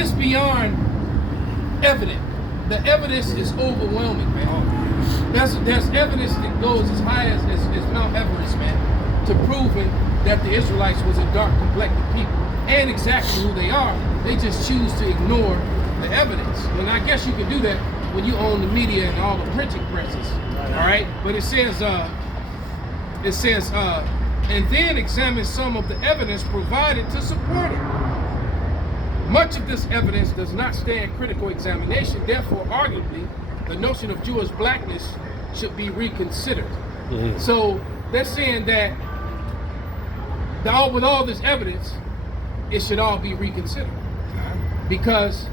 it's beyond evident. The evidence is overwhelming, man. There's evidence that goes as high as Mount Everest, man, to proving that the Israelites was a dark complected people and exactly who they are. They just choose to ignore the evidence. And I guess you can do that when you own the media and all the printing presses. All right, but it says, and then examine some of the evidence provided to support it. Much of this evidence does not stand critical examination. Therefore, arguably, the notion of Jewish blackness should be reconsidered. Mm-hmm. So they're saying that with all this evidence, it should all be reconsidered. Because,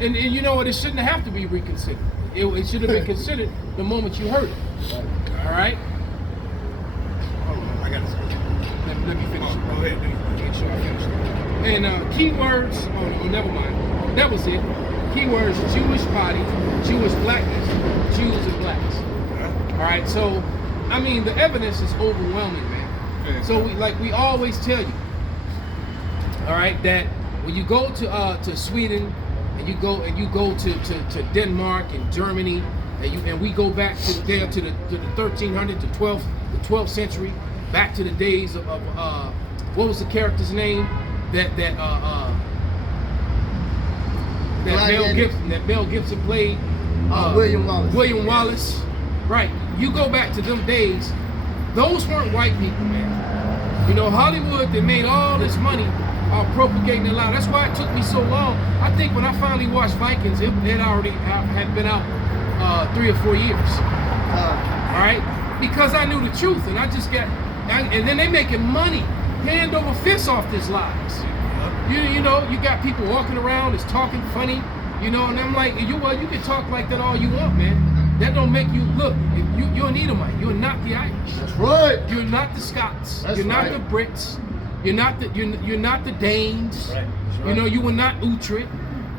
and you know what, it shouldn't have to be reconsidered. It should have been considered the moment you heard it. All right? I got to say. Let me finish. Go ahead. Make sure I finish. And keywords, never mind. That was it. Keywords, Jewish body, Jewish blackness, Jews and blacks. All right, so, I mean, the evidence is overwhelming, man. So we always tell you, all right, that when you go to Sweden and you go to Denmark and Germany and we go back to the 1300s to 12th century, back to the days of what was the character's name that Mel Gibson played? William Wallace. William Wallace. Right. You go back to them days, those weren't white people, man. You know, Hollywood, they made all this money propagating the lie. That's why it took me so long. I think when I finally watched Vikings, it already had been out 3 or 4 years. All right? Because I knew the truth, and and then they making money, hand over fist off these lies. You know, you got people walking around, it's talking funny, you know, and I'm like, you can talk like that all you want, man. That don't make you look. You're an Edomite. You're not the Irish. That's right. You're not the Scots. That's you're not right. the Brits. You're not the Danes. Right. You know, you were not Utrecht.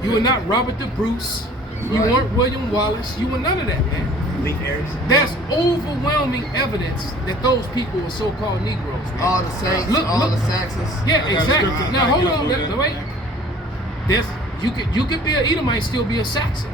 You were not Robert the Bruce. You weren't William Wallace. You were none of that, man. Lee Harrison. There's overwhelming evidence that those people were so-called Negroes, man. All the Saints, the Saxons. Yeah, exactly. Now hold on, wait. You could be an Edomite and still be a Saxon.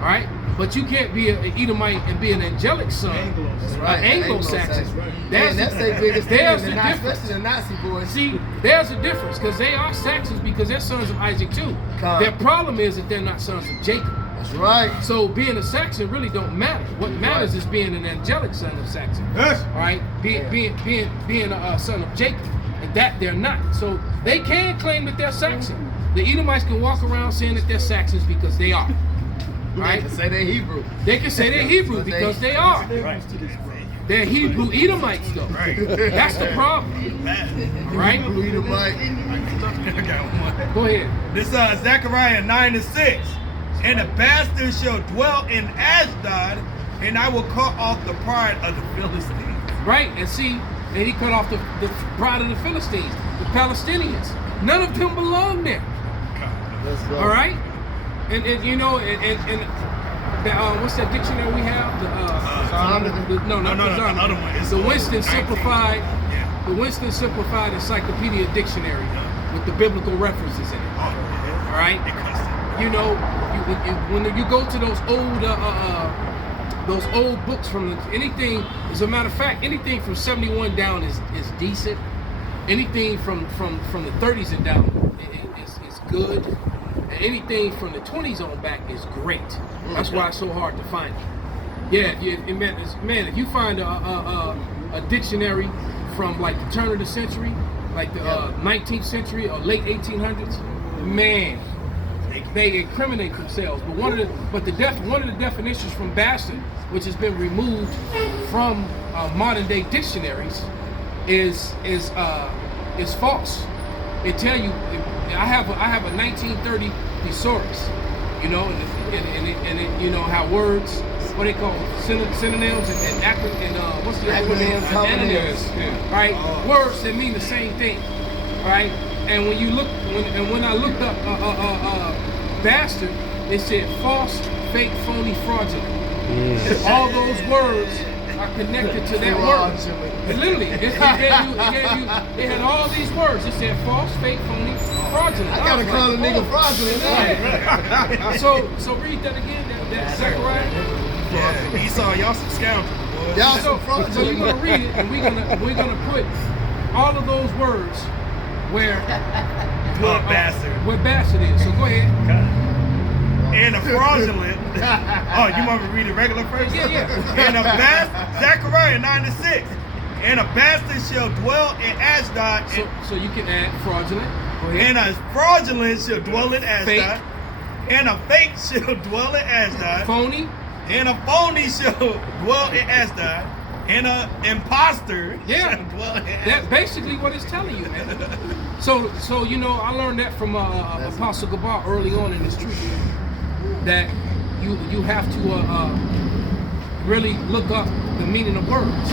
All right? But you can't be an Edomite and be an angelic son. That's right. An Anglo-Saxon. That's their biggest thing. There's the Especially difference. the Nazi boys. See, there's a difference because they are Saxons because they're sons of Isaac too. Come. Their problem is that they're not sons of Jacob. That's right. So being a Saxon really don't matter. What matters is being an angelic son of Saxon. Yes. All right, being a son of Jacob, and that they're not. So they can claim that they're Saxon. The Edomites can walk around saying that they're Saxons because they are. Right? They can say they're Hebrew. They can say they're Hebrew because they are. Right. They're Hebrew Edomites though. Right. That's the problem. Right? Hebrew Edomite. I got one. Go ahead. This Zechariah 9:6. And the bastard shall dwell in Ashdod, and I will cut off the pride of the Philistines. Right, and see, and he cut off the pride of the Philistines, the Palestinians. None of them belong there. Let's go. All right, and you know, what's that dictionary we have? Another one. It's the Winston 19. Simplified. Yeah. The Winston Simplified Encyclopedia Dictionary with the biblical references in it. All right, you know, when you go to those old books from anything, as a matter of fact, anything from 71 down is decent. Anything from the 30s and down is good. And anything from the 20s on back is great. That's why it's so hard to find it. Yeah, man, if you find a dictionary from like the turn of the century, like the 19th century or late 1800s, man, they incriminate themselves. But one of the definitions from Bastard, which has been removed from modern day dictionaries, is false. It tell you, I have a 1930 thesaurus, you know, and it, you know how words, what they call synonyms and acronyms, what's the acronyms? Antonyms, right? Words that mean the same thing, right? And when I looked up bastard, it said false, fake, phony, fraudulent. All those words are connected to that word. Literally, it had all these words. It said false, fake, phony, fraudulent. I gotta was call a like, nigga oh. fraudulent now. So read that again. That Zechariah. Yeah, Esau, y'all some scoundrels, boys. Y'all So, some so you're gonna read it, and we're gonna put all of those words where bastard. where bastard is. So go ahead. And a fraudulent. Oh, you want me to read it regular first? Yeah. And a bastard, Zechariah 9:6. And a bastard shall dwell in Ashdod, So you can add fraudulent. Go ahead. and a fraudulent shall dwell in Ashdod, Fake. and a fake shall dwell in Ashdod, Phony. and a phony shall dwell in Ashdod, and a imposter Yeah. shall dwell in That's Ashdod. basically what it's telling you, man. So you know, I learned that from Apostle Gabar early on in this truth, that you have to really look up the meaning of words,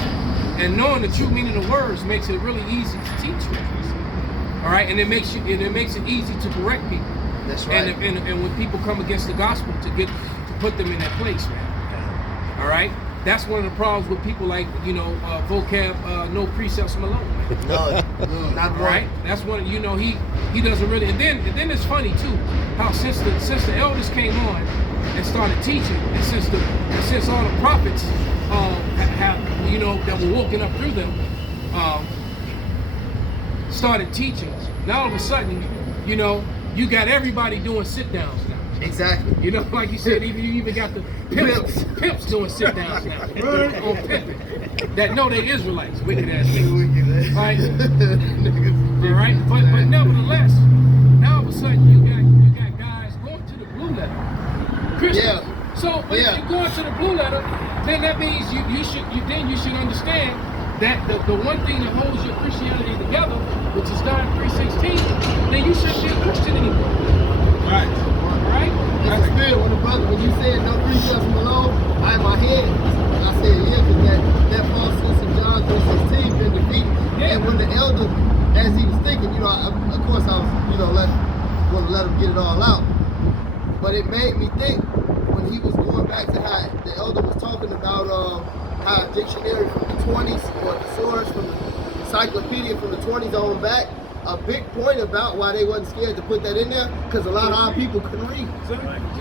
and knowing the true meaning of words makes it really easy to teach you. All right, and it makes it easy to correct people. That's right. And when people come against the gospel, to put them in that place, man. All right, that's one of the problems with people like vocab, no precepts Malone, man. No, not All right, that's one. You know, he doesn't really. And then it's funny too, how since the elders came on and started teaching, and since all the prophets have that were woken up through them, started teaching. Now all of a sudden, you got everybody doing sit downs now. Exactly. You know, like you said, you even got the pimps doing sit downs now on pimping that know they Israelites, wicked ass niggas. Right? All right, but nevertheless, now all of a sudden you got guys going to the blue letter, Christians. Yeah. So if you're going to the blue letter, then that means you should understand that the one thing that holds your Christianity together, which is John 3:16, then you shouldn't be a Christian anymore. Right. Right? That's the spirit when you said no precepts from below, I in my head, I said yeah, because that false sense of John 3:16 been defeated. Yeah. And when the elder, as he was thinking, of course I was, want to let him get it all out. But it made me think when he was going back to how the elder was talking about how a dictionary from the 20s or the source from the encyclopedia from the 20s on back, a big point about why they wasn't scared to put that in there, because a lot of our people couldn't read.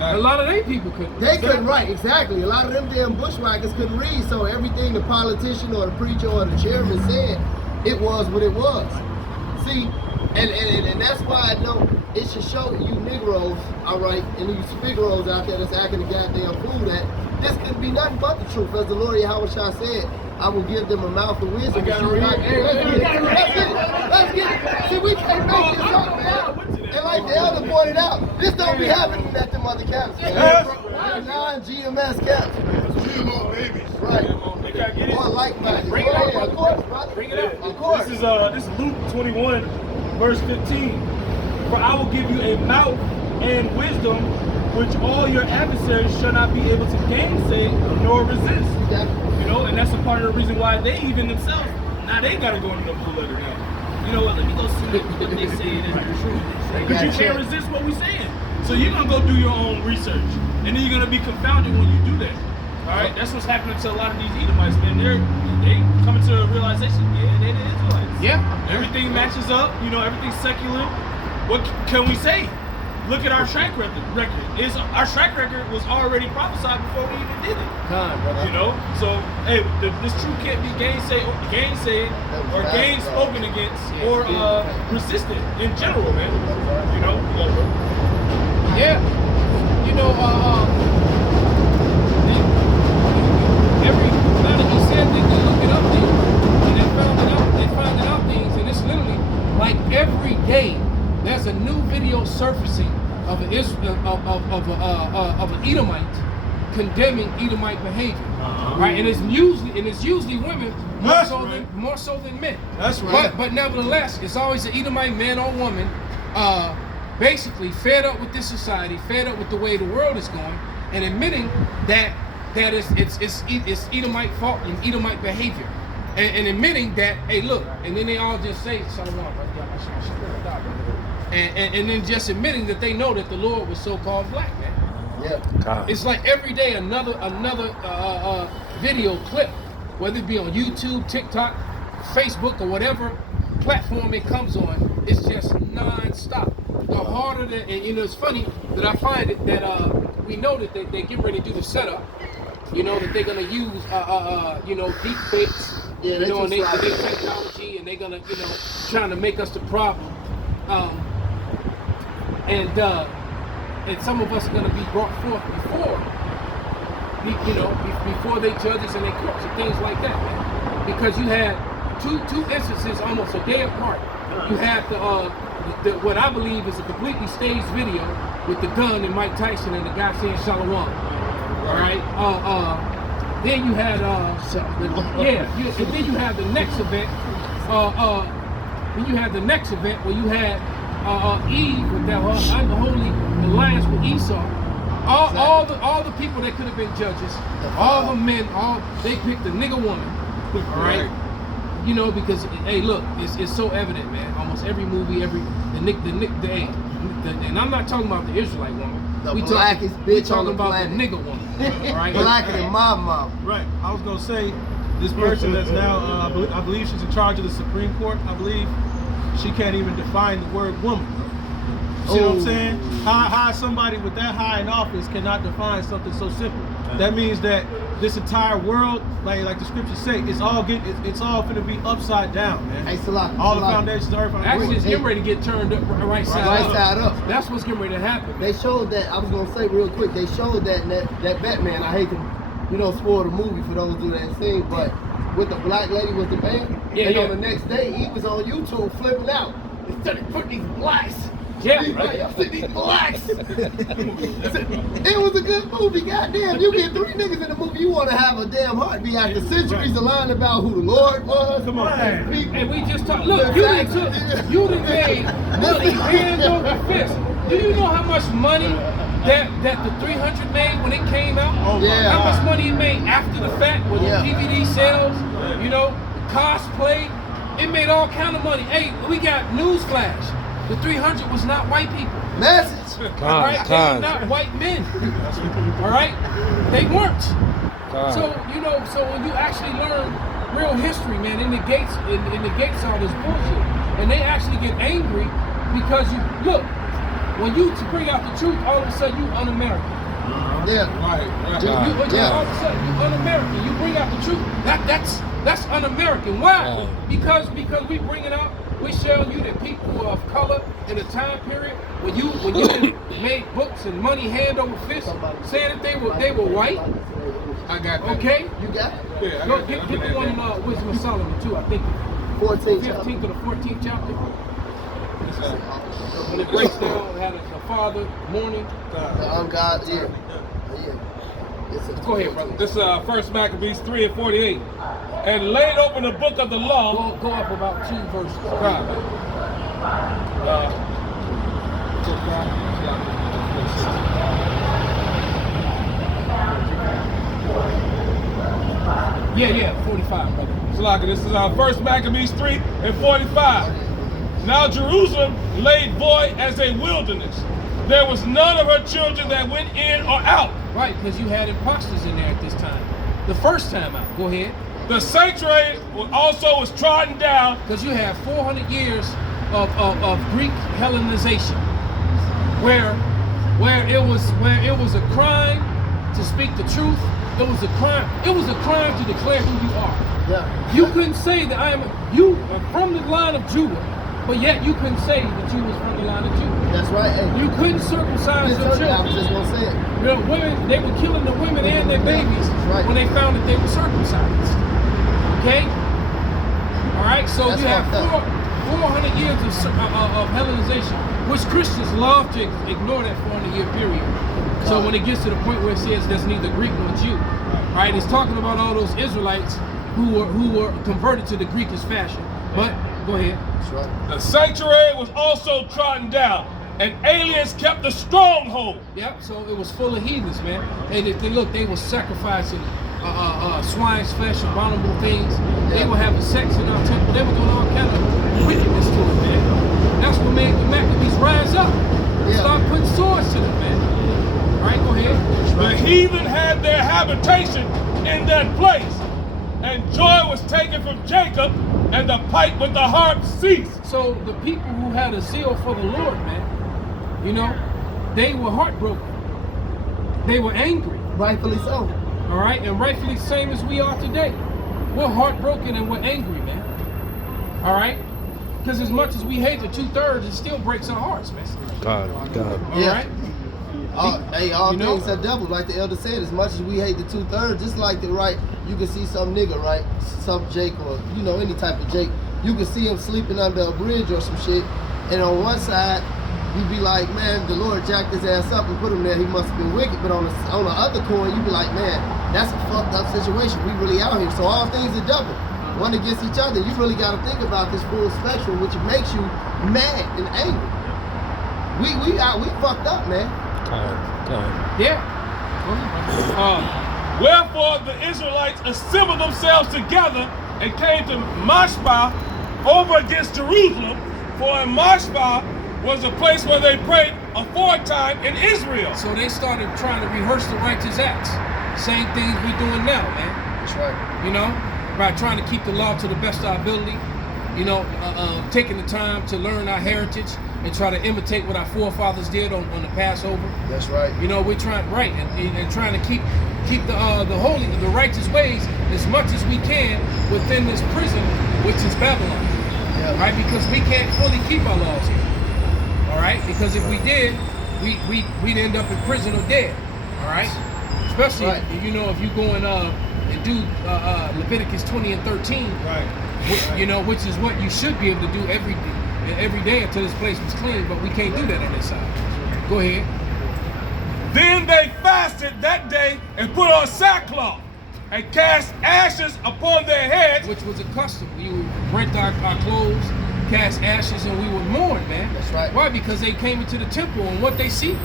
A lot of they people couldn't. They couldn't write, exactly. A lot of them damn bushwhackers couldn't read, so everything the politician or the preacher or the chairman said, it was what it was. See, and that's why I know it should show you Negroes, all right, and you Figaros out there that's acting a goddamn fool, that this could be nothing but the truth. As the Lord Yahweh Shah said, I will give them a mouth of wisdom. Let's get it. See, we can't make this up, man. And like the elder pointed out, this don't be happening at them other camps, man. Non-GMS camps. Right. Or like-minded. Bring it up, Of course, brother. Bring it up. Of course. This is Luke 21, verse 15. For I will give you a mouth and wisdom which all your adversaries shall not be able to gainsay nor resist. And that's a part of the reason why they even themselves, now they gotta go into the blue letter now. Let me go see what they say is the truth. Because you can't resist what we're saying. So you're gonna go do your own research. And then you're gonna be confounded when you do that. Alright? That's what's happening to a lot of these Edomites, man. They coming to a realization, they're the Israelites. Yeah. Everything matches up, everything's secular. What can we say? Look at our track record. Our track record was already prophesied before we even did it. So hey, this truth can't be gainsaid or spoken against or resisted in general, man. Yeah. Everybody he said that they look it up things, and they found it out things, and it's literally like every day there's a new video surfacing of an Edomite condemning Edomite behavior, right? And it's usually women more so than men. That's right. But nevertheless, it's always an Edomite man or woman, basically fed up with this society, fed up with the way the world is going, and admitting that it's Edomite fault and Edomite behavior, and admitting that, hey, look, and then they all just say, and then just admitting that they know that the Lord was so-called black, man. Yeah. It's like every day another video clip, whether it be on YouTube, TikTok, Facebook, or whatever platform it comes on. It's just non-stop. the harder that, and you know, it's funny that I find it that we know that they get ready to do the setup. You know that they're gonna use you know, deep fakes. Yeah, you know, and they too technology, and they're gonna, you know, trying to make us the problem. And some of us are gonna be brought forth before, you know, before they judges and they courts and things like that, man. Because you had two instances almost a day apart. You had the what I believe is a completely staged video with the gun and Mike Tyson and the guy saying Shalom. All right. Then you had and then you have the next event. Then you have the next event where you had Eve with that unholy alliance with Esau. All the people that could have been judges, all the men, they picked the nigga woman. All right. You know, because hey, look, it's so evident, man. Almost every movie, and I'm not talking about the Israelite woman. The blackest bitch on the about planet. The nigga woman. All right. Blacker than my mom. Right. I was gonna say this person that's now I believe she's in charge of the Supreme Court. I believe she can't even define the word woman. See what I'm saying? How somebody with that high in office cannot define something so simple? That means that this entire world, like the scriptures say, it's all gonna be upside down, man. Hey, Salaki, all the foundations of earth. Actually, it's getting ready to get turned up right side up. That's what's getting ready to happen. They showed that. I was gonna say real quick. They showed that Batman. I hate to, you know, spoil the movie for those who that seen, but with the black lady with the band. And on the next day, he was on YouTube flipping out instead of putting these blacks. Yeah, right. I said these blacks. It was a good movie. Goddamn, you get 3 niggas in the movie, you want to have a damn heartbeat after centuries of lying about who the Lord was. Come on, and we just talked. Look, you done made money hand over fist. Do you know how much money that the 300 made when it came out? Yeah. How much money it made after the fact with DVD sales? You know, cosplay. It made all kind of money. Hey, we got newsflash. The 300 was not white people. Message. All right, they were not white men. All right, they weren't. So you know, so when you actually learn real history, man, it negates all this bullshit, and they actually get angry because you look when you bring out the truth, all of a sudden you un-American. Yeah. Right. All of a sudden you un-American. You bring out the truth. That's un-American. Why? Because we bring it out. We're showing you that people of color in a time period when you made books and money hand over fist, saying that they were white. I got that. Okay. You got it? Yeah, Go get the one in Wisdom of Solomon too. I think 14th 15th or the 14th chapter. When it breaks down, had a father mourning. The ungodly. Yeah. Go ahead, brother. This is 1 Maccabees 3 and 48. And laid open the book of the law. Go up about 2 verses. Yeah, 45, brother. Salaka, this is 1 Maccabees 3 and 45. Now Jerusalem laid void as a wilderness. There was none of her children that went in or out. Right, because you had imposters in there at this time. The first time out. Go ahead. The sanctuary also was trodden down. Because you have 400 years of Greek Hellenization, where it was a crime to speak the truth. It was a crime. It was a crime to declare who you are. Yeah. You couldn't say that you are from the line of Judah, but yet you couldn't say that you was from the line of Judah. That's right. Hey, You couldn't circumcise your children. I was just gonna say it. You know, women, they were killing the women and their babies when they found that they were circumcised. Okay? All right, so That's you have fucked up. 400 years of Hellenization, which Christians love to ignore that 400-year period. So when it gets to the point where it says there's neither Greek nor Jew, right? It's talking about all those Israelites who were converted to the Greekish fashion. But go ahead. That's right. The sanctuary was also trodden down, and aliens kept the stronghold. Yep. So it was full of heathens, man. And if they look, they were sacrificing swine's flesh, abominable things. They were having sex in our temple. They were doing all kind of wickedness to it, man. That's what made the Maccabees rise up and start putting swords to them, man. All right, go ahead. The heathen had their habitation in that place, and joy was taken from Jacob, and the pipe with the harp ceased. So the people who had a zeal for the Lord, man, You know, they were heartbroken. They were angry. Rightfully so. All right, and rightfully same as we are today. We're heartbroken and we're angry, man. All right, because as much as we hate the 2/3, it still breaks our hearts, man. God. All right. All You know? things are double, like the elder said. As much as we hate the 2/3, just like the right, you can see some nigga, right, some Jake or any type of Jake. You can see him sleeping under a bridge or some shit, and on one side, you be like, man, the Lord jacked his ass up and put him there. He must have been wicked. But on the other coin, you be like, man, that's a fucked up situation. We really out here. So all things are double, one against each other. You really got to think about this full spectrum, which makes you mad and angry. We fucked up, man. Yeah. Wherefore the Israelites assembled themselves together and came to Mashpah over against Jerusalem, for in Mashpah was a place where they prayed aforetime in Israel. So they started trying to rehearse the righteous acts. Same things we doing now, man. That's right. You know, by trying to keep the law to the best of our ability. You know, taking the time to learn our heritage and try to imitate what our forefathers did on the Passover. That's right. You know, we're trying and trying to keep the righteous ways as much as we can within this prison, which is Babylon. Yeah. Right? Because we can't fully keep our laws here. All right? Because if we did, we'd end up in prison or dead. All right? Especially Right. you know, if you go and do Leviticus 20 and 13. Right. You know, which is what you should be able to do every day until this place was clean, but we can't do that on this side. Go ahead. Then they fasted that day and put on sackcloth and cast ashes upon their heads. Which was a custom. We would rent our clothes, cast ashes, and we would mourn, man. That's right. Why? Because they came into the temple and what they see.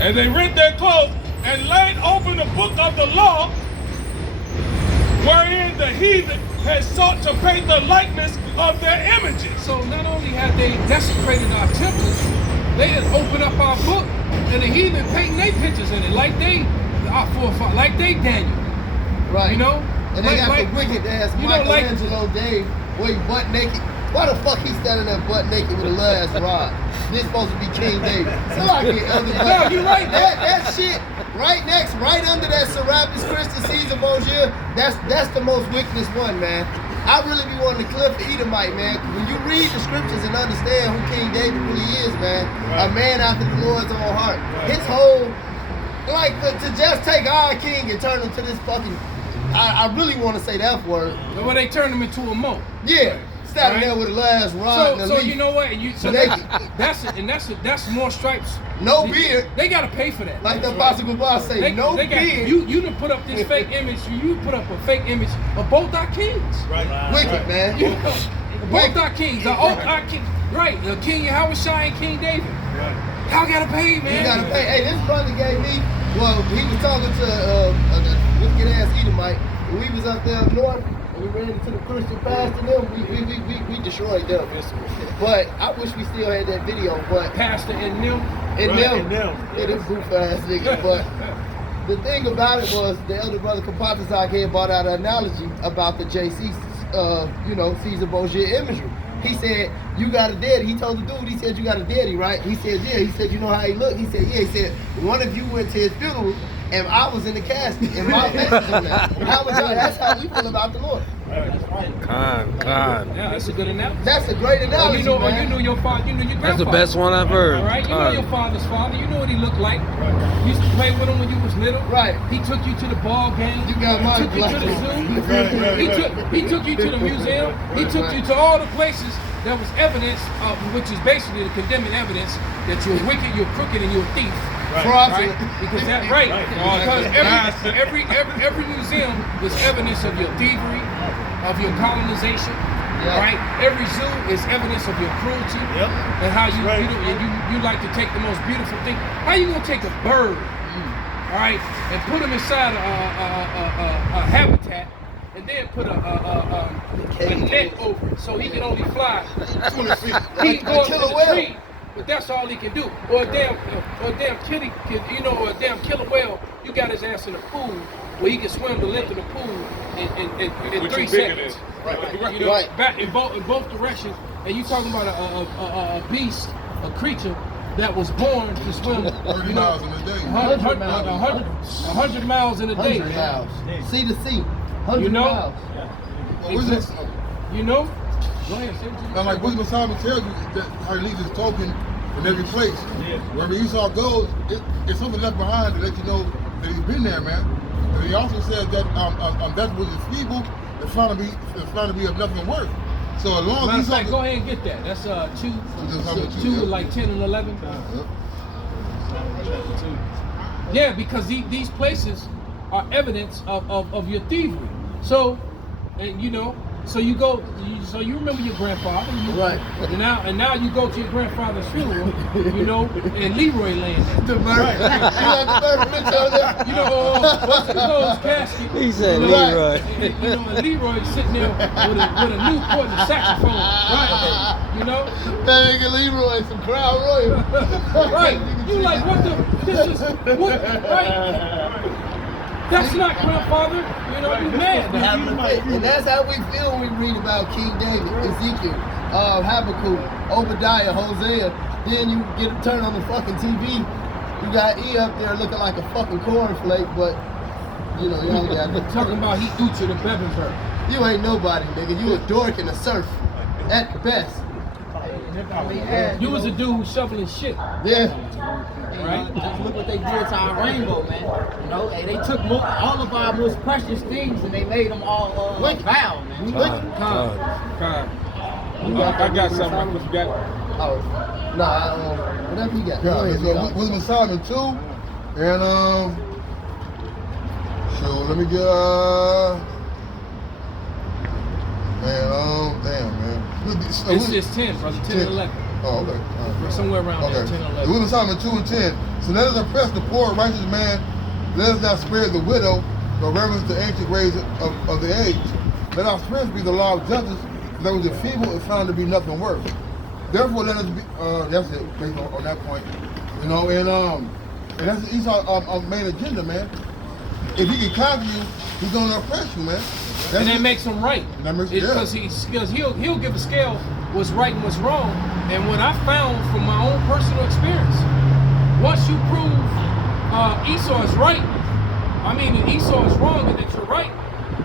And they rent their clothes and laid open the book of the law, wherein the heathen had sought to paint the likeness of their images. So not only had they desecrated our temples, they had opened up our book and the heathen painting their pictures in it, like our forefathers, like they Daniel. Right. You know? And they got like the wicked ass you know, like- Michelangelo Dave, where he butt naked. Why the fuck he standing there butt naked with a little ass rod? This supposed to be King David. Somebody get other No, you right. that shit right under that Serapis Christi Caesar Borgia. That's the most wickedest one, man. I really be wanting to clip the Edomite, man. When you read the scriptures and understand who King David really is, man, a man after the Lord's own heart. His whole, like, to just take our king and turn him to this fucking, I really want to say the F word. Well, they turned him into a moat. Yeah, standing Right. there with a last rod and a So leaf. you know what? That's more stripes. No beard. They gotta pay for that. Like the Apostle Boss say, They no got, beard. you done put up this fake image. You put up a fake image of both our kings. Right. Wicked, man. You know, both our kings. Our king, right? The King Yahushua and King David. Y'all gotta pay, man. You gotta pay. Hey, this brother gave me, well, he was talking to a wicked ass Edomite. When we was up there up north, and we ran into the Christian pastor, them, we destroyed them. But I wish we still had that video, but Pastor and them. and Right, them, and them. yeah, them goof ass niggas. But the thing about it was the elder brother Kapatazak had brought out an analogy about the JC, Caesar Borgia imagery. He said, you got a daddy. He told the dude, he said, you got a daddy, right? He said, yeah. He said, you know how he looked? He said, yeah. He said, one of you went to his funeral and I was in the casket and my face was on that. That's how we feel about the Lord. Con. Yeah, that's a good analogy. That's a great analogy, you man. know your father. You know your That's grandfather. the best one I've heard. All right, you know your father's father. You know what he looked like. You used to play with him when you was little. Right. He took you to the ball game. You got my He took you to the zoo. He took you to the museum. He took you to all the places that was evidence of, which is basically the condemning evidence that you're wicked, you're crooked, and you're a thief. Fraudulent. Right? Because that because every museum was evidence of your thievery, of your colonization. Yeah. Right? Every zoo is evidence of your cruelty. Yep. And how you Right. you like to take the most beautiful thing. How you gonna take a bird, all right, and put him inside a habitat, and then put a net over it so he can only fly 200 feet. He can go up to killer the whale. tree, but that's all he can do. Or a damn kitty, or a damn killer whale. You got his ass in a pool where he can swim the length of the pool in Which 3 is bigger seconds. than. You know, Right. back in both directions, and you talking about a beast, a creature that was born to swim 30 miles in a day. 100 miles in a day. 100 miles. Sea to sea. 100 You know? miles. Well, what's this? You know? Go ahead, say what you Now, like Wisdom of Solomon tells you, that how he leaves his token in every place. Wherever Esau goes, it's something left behind to let you know that he's been there, man. And he also says that that which is feeble is found to be of nothing worth. So as long Matter as of fact, Esau, go ahead and get that. That's two yeah. like 10 and 11. Yeah, because these places are evidence of your thievery. So, and you know, so you go, so you remember your grandfather, Right. And now you go to your grandfather's funeral, you know, in Leroy Land. The bird. You have the bird picture on there. You know, what's the closed casket? He said you know, Leroy. And, you know, and Leroy's sitting there with a Newport and a saxophone, right? You know, That nigga Leroy, some crowd royal. right? You like what the? This is what? Right? That's not grandfather. You know, you mad. Having a fit. And that's how we feel when we read about King David, Ezekiel, Habakkuk, Obadiah, Hosea. Then you get a turn on the fucking TV. You got E up there looking like a fucking cornflake, but you know, you ain't got Talking about he Ucha the Bevenberg. You ain't nobody, nigga. You a dork in a surf. At best. You was a dude who shoveling shit. Yeah. Right? Just look what they did to our rainbow, man. You know, hey, they took all of our most precious things and they made them all vow, man. I got something. What you got? Oh, nah, whatever you got. Go yeah, ahead, so dog. Wisdom of Solomon 2, and so let me get damn man. It's 10, brother. 10 and 11. Oh, okay. Somewhere around there, 10 and 11. The Wisdom of Solomon 2 and 10. So let us oppress the poor, righteous man. Let us not spare the widow, nor reverence the ancient ways of the age. Let our strength be the law of justice. That which is feeble is found to be nothing worth. Therefore, let us be. That's it. Based on that point, you know, and that's Esau's main agenda, man. If he can conquer you, he's gonna oppress you, man. And that makes him right. Because he'll give a scale what's right and what's wrong. And what I found from my own personal experience, once you prove Esau is right, I mean that Esau is wrong and that you're right,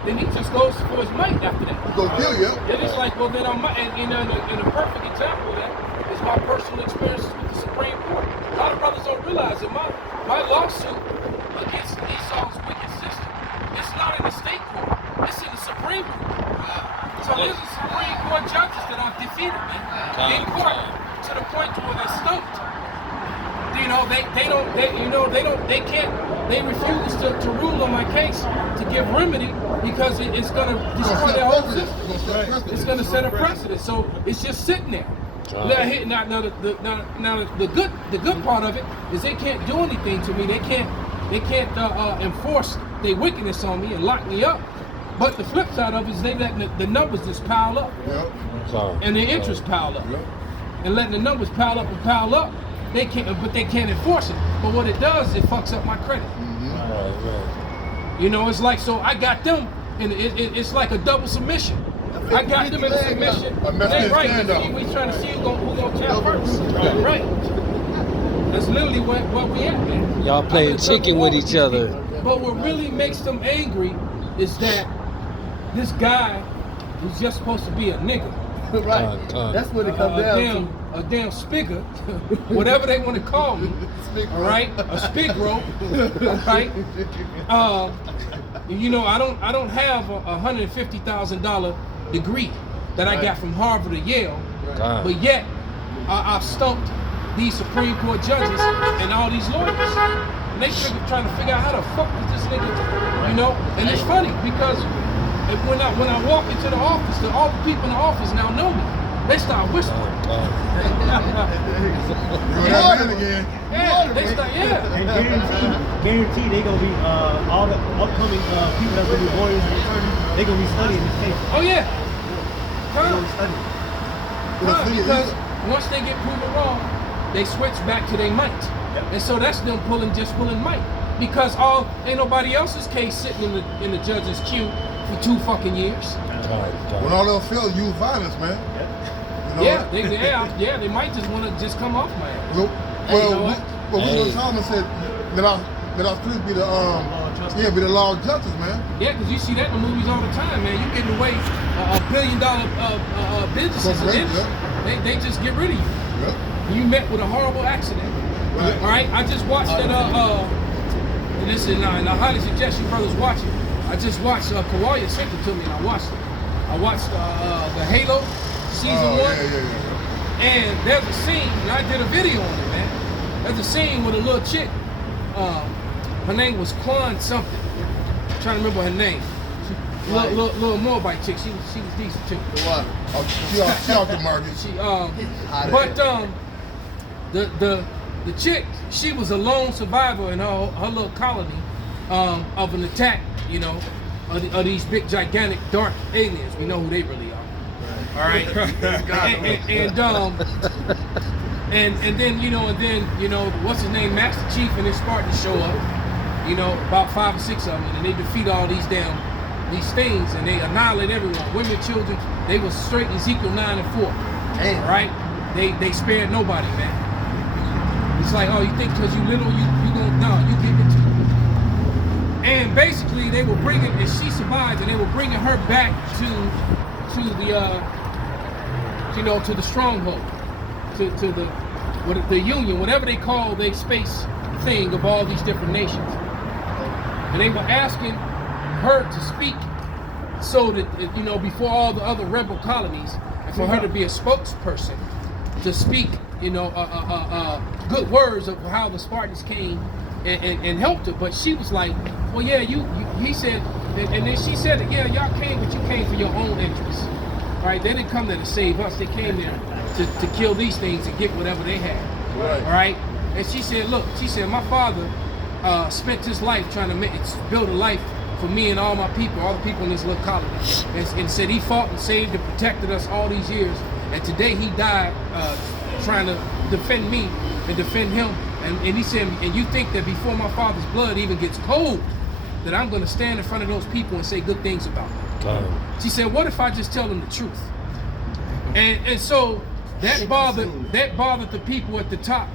then he just goes for his might after that. He's gonna kill you. Then it's like, well, then and a perfect example of that is my personal experiences with the Supreme Court. A lot of brothers don't realize that my lawsuit against Esau's wicked system, it's not in the state court, it's in the Supreme Court. So there's the Supreme Court judges that I've defeated, man, in court to the point to where they're stumped. You know, they refuse to rule on my case to give remedy because it's going to destroy their whole system. It's going to set a precedent. So it's just sitting there. Now the good part of it is they can't do anything to me. They can't enforce their wickedness on me and lock me up. But the flip side of it is they letting the numbers just pile up, and the interest pile up, and letting the numbers pile up and pile up. They can't enforce it. But what it does, it fucks up my credit. You know, it's like, so I got them, and it's like a double submission. I got them in a submission. They right. We trying to see who gonna tell first. Right. That's literally what we at, man. Y'all playing chicken with each other. But what really makes them angry is that this guy who's just supposed to be a nigga. Right. That's what it comes down to. A damn spigger, whatever they want to call me, all right? A spigro, all right? You know, I don't have a $150,000 degree that I got from Harvard or Yale, but yet I've stumped these Supreme Court judges and all these lawyers. And they trying to figure out how the fuck did this nigga, you know? And it's funny because when I walk into the office, all the people in the office now know me. They start whispering. Yeah, they start, And guarantee they gonna be all the upcoming people that's gonna be lawyers and attorneys. They gonna be studying this case. Oh yeah. They gonna be studying. Because once they get proven wrong, they switch back to their might. And so that's them pulling might. Because ain't nobody else's case sitting in the judge's queue for 2 fucking years. When all else fails, use violence, man. You know? They might just want to just come off my ass. Nope. William Thomas said that our streets be the be the law of justice, man. Yeah, because you see that in the movies all the time, man. You getting away $1 billion businesses and industry. They just get rid of you. Yeah. You met with a horrible accident. Right. All right, I just watched that. And this is, and I highly suggest you brothers watch it. I just watched Kawaya sent it to me, and I watched it. I watched the Halo season 1. Yeah. And there's a scene, and I did a video on it, man. There's a scene with a little chick. Her name was Quan something. I'm trying to remember her name. Little Moabite chick. She was decent chick. What? She off the market. The chick, she was a lone survivor in her little colony of an attack, you know, of these big, gigantic, dark aliens. We know who they really are. All right. and then you know what's his name, Master Chief and his Spartans show up. You know, about 5 or 6 of them, and they defeat all these things, and they annihilate everyone. Women, children. They was straight Ezekiel 9 and 4. Damn. All right. They spared nobody, man. It's like, oh, you think because you little, you gonna, no, you give it to you. And basically, they were bringing, and she survived, and they were bringing her back to the stronghold, to the Union, whatever they call their space thing of all these different nations. And they were asking her to speak so that, you know, before all the other rebel colonies, and for her to be a spokesperson, to speak, you know, good words of how the Spartans came and helped her. But she was like, well, yeah, he said, and then she said, yeah, y'all came, but you came for your own interests. All right, they didn't come there to save us. They came there to kill these things and get whatever they had. Right. All right. And she said, look, my father spent his life trying to build a life for me and all my people, all the people in this little colony. And said he fought and saved and protected us all these years. And today he died trying to defend me and defend him. And he said, and you think that before my father's blood even gets cold, that I'm going to stand in front of those people and say good things about them. She said, what if I just tell them the truth? And so that bothered the people at the top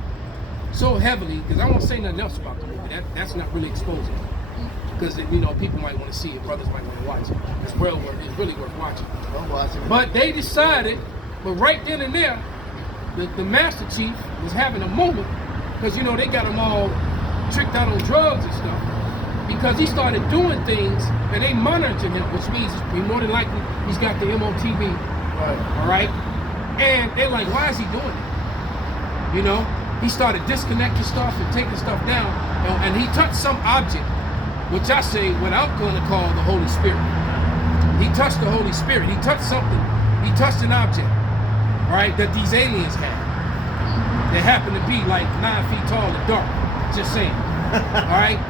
so heavily, because I won't say nothing else about the movie. That's not really exposing it. Because, you know, people might want to see it, brothers might want to watch it. It's really worth watching. I'm watching. But they decided, but right then and there, the Master Chief was having a moment, because, you know, they got him all tricked out on drugs and stuff, because he started doing things, and they monitored him, which means more than likely he's got the MOTB. Right. All right? And they're like, why is he doing it? You know? He started disconnecting stuff and taking stuff down, and he touched some object, which I say, what I'm going to call the Holy Spirit. He touched the Holy Spirit. He touched something. He touched an object, right, that these aliens had. They happened to be like 9 feet tall and dark. Just saying. All right?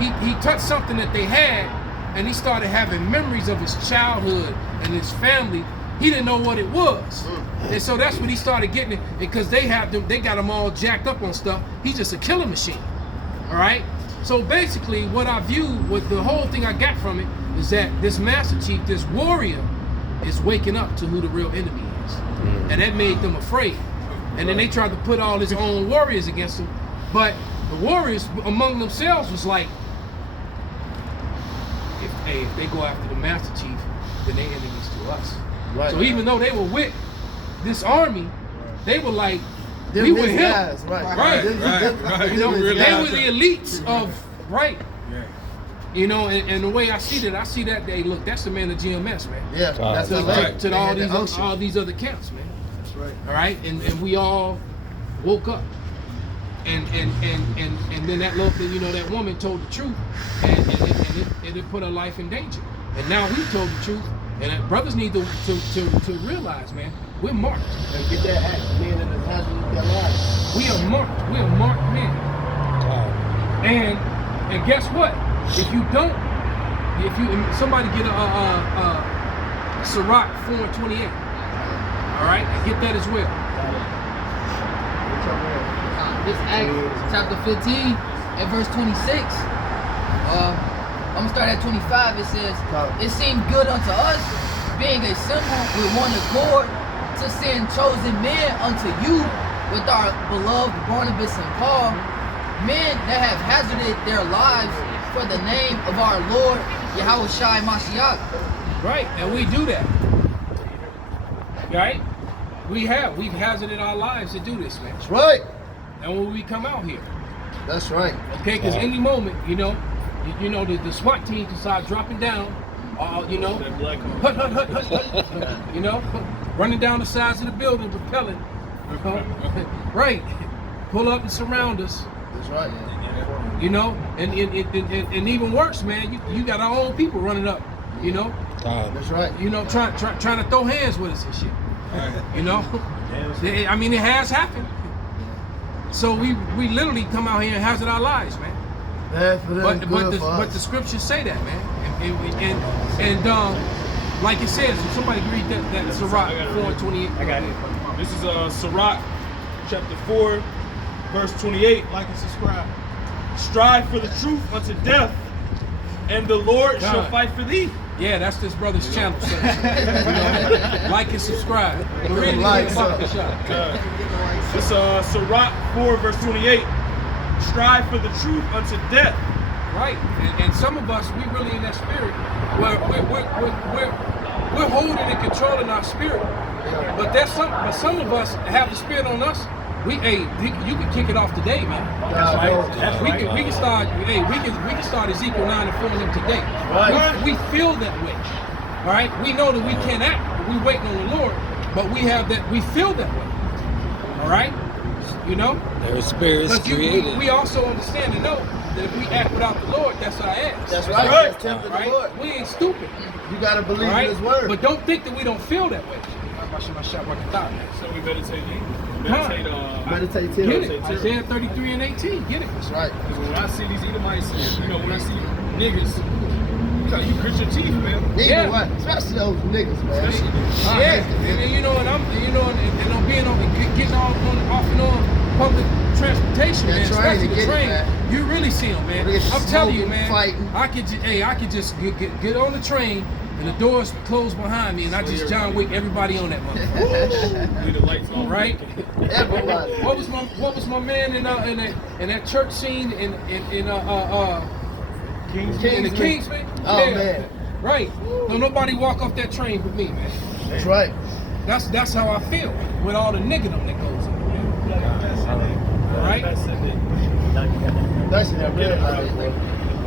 He touched something that they had, and he started having memories of his childhood and his family. He didn't know what it was. And so that's when he started getting it, because they got him all jacked up on stuff. He's just a killing machine. All right? So basically, what I view, what the whole thing I got from it, is that this Master Chief, this warrior, is waking up to who the real enemy is. And that made them afraid. And then they tried to put all his own warriors against him. But the warriors among themselves was like, if they go after the Master Chief, then they enemies to us. Right. So even though they were with this army, they were like, we were him. Guys, right. You know, they were the elites of, right. You know, and the way I see that, they look, that's the man of GMS, man. Yeah, that's to all these other camps, man. That's right. All right, and we all woke up, and then that little thing, you know, that woman told the truth, and it put her life in danger. And now we told the truth, and brothers need to realize, man, we're marked. And get that act, man, in the hands of their lives. We are marked. We are marked men. And guess what? If somebody get a Sirach 4:28, all right, and get that as well. This Acts chapter 15 at verse 26. I'm gonna start at 25. It says, "It seemed good unto us, being assembled with one accord, to send chosen men unto you with our beloved Barnabas and Paul, men that have hazarded their lives for the name of our Lord Yahushua Mashiach. Right, and we do that. Right? We've hazarded our lives to do this, man. That's right. And when we come out here, That's right. okay, because any moment, the SWAT team can start dropping down, hut, running down the sides of the building, repelling, right, pull up and surround us, That's right. and even worse, man, you got our own people running up, That's right. trying to throw hands with us and shit, I mean, it has happened. So we literally come out here and hazard our lives, man. Bad for them, But the scriptures say that, man. And like it says, if somebody can read that Sirach 4:28. I got it. This is Sirach chapter 4, verse 28. Like and subscribe. Strive for the truth unto death, and the Lord shall fight for thee. Yeah, that's this brother's channel. So, like and subscribe. Read it Like, again, so. This Sirach 4, verse 28. Strive for the truth unto death. Right, and some of us, we really in that spirit. We're holding and controlling our spirit. But some of us have the spirit on us. You can kick it off today, man. We can start. We can start Ezekiel 9 and 4 them today. Right. We feel that way. All right. We know that we can't act. But we waiting on the Lord, but we have that. We feel that way. All right. Their spirits created. We also understand and know that if we act without the Lord, that's our ass. That's right. That's tempting the Right? Lord. We ain't stupid. You gotta believe Right? in His word. But don't think that we don't feel that way. So we meditate. Meditate Get too. it. Isaiah 33 and 18. Get it. That's right. When I see these Edomites, when I see niggas, you grit your teeth, man. Nigga, Yeah. what? Especially those niggas, man. Yeah, and I'm being getting off and on public transportation, man. That train, Especially the get it, train. man. You really see them, man. Niggas I'm telling you, smoking, man. fighting. I could just get on the train and the doors close behind me, and I just John Wick everybody on that motherfucker. Leave the lights on. Right? Everybody. What was my man in that church scene in the Kingsman? Oh, man. Right. Don't nobody walk off that train with me, man. That's right. That's how I feel with all the niggerdom that goes on. Right? That's that red light.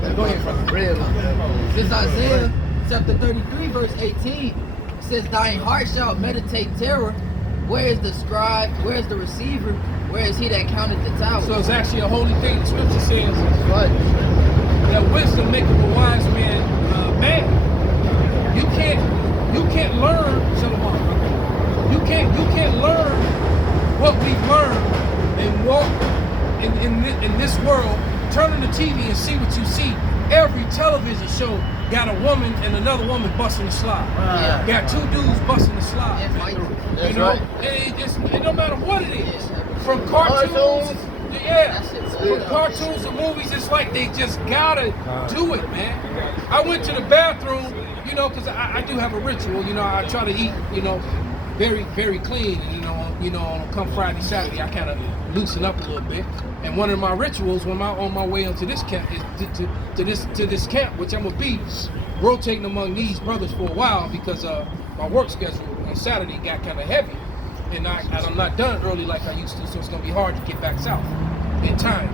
That's going from the red light. This Isaiah chapter 33, verse 18 says, "Thine heart shall meditate terror. Where is the scribe? Where is the receiver? Where is he that counted the tower?" So it's actually a holy thing. The scripture says Right. that wisdom maketh a wise man mad. You can't learn, Shalom. You can't learn what we've learned and walk in this world. Turn on the TV and see what you see. Every television show got a woman and another woman busting the slide. Yeah. Got two dudes busting the slide. And fighting. That's You know, right. it don't matter what it is. From cartoons, yeah, from cartoons to movies, it's like they just gotta do it, man. I went to the bathroom, because I do have a ritual. I try to eat, very, very clean. And, on come Friday, Saturday, I kind of loosen up a little bit. And one of my rituals when I'm on my way into this camp is to this camp, which I'm gonna be rotating among these brothers for a while because my work schedule on Saturday got kind of heavy, and I'm not done early like I used to, so it's gonna be hard to get back south in time,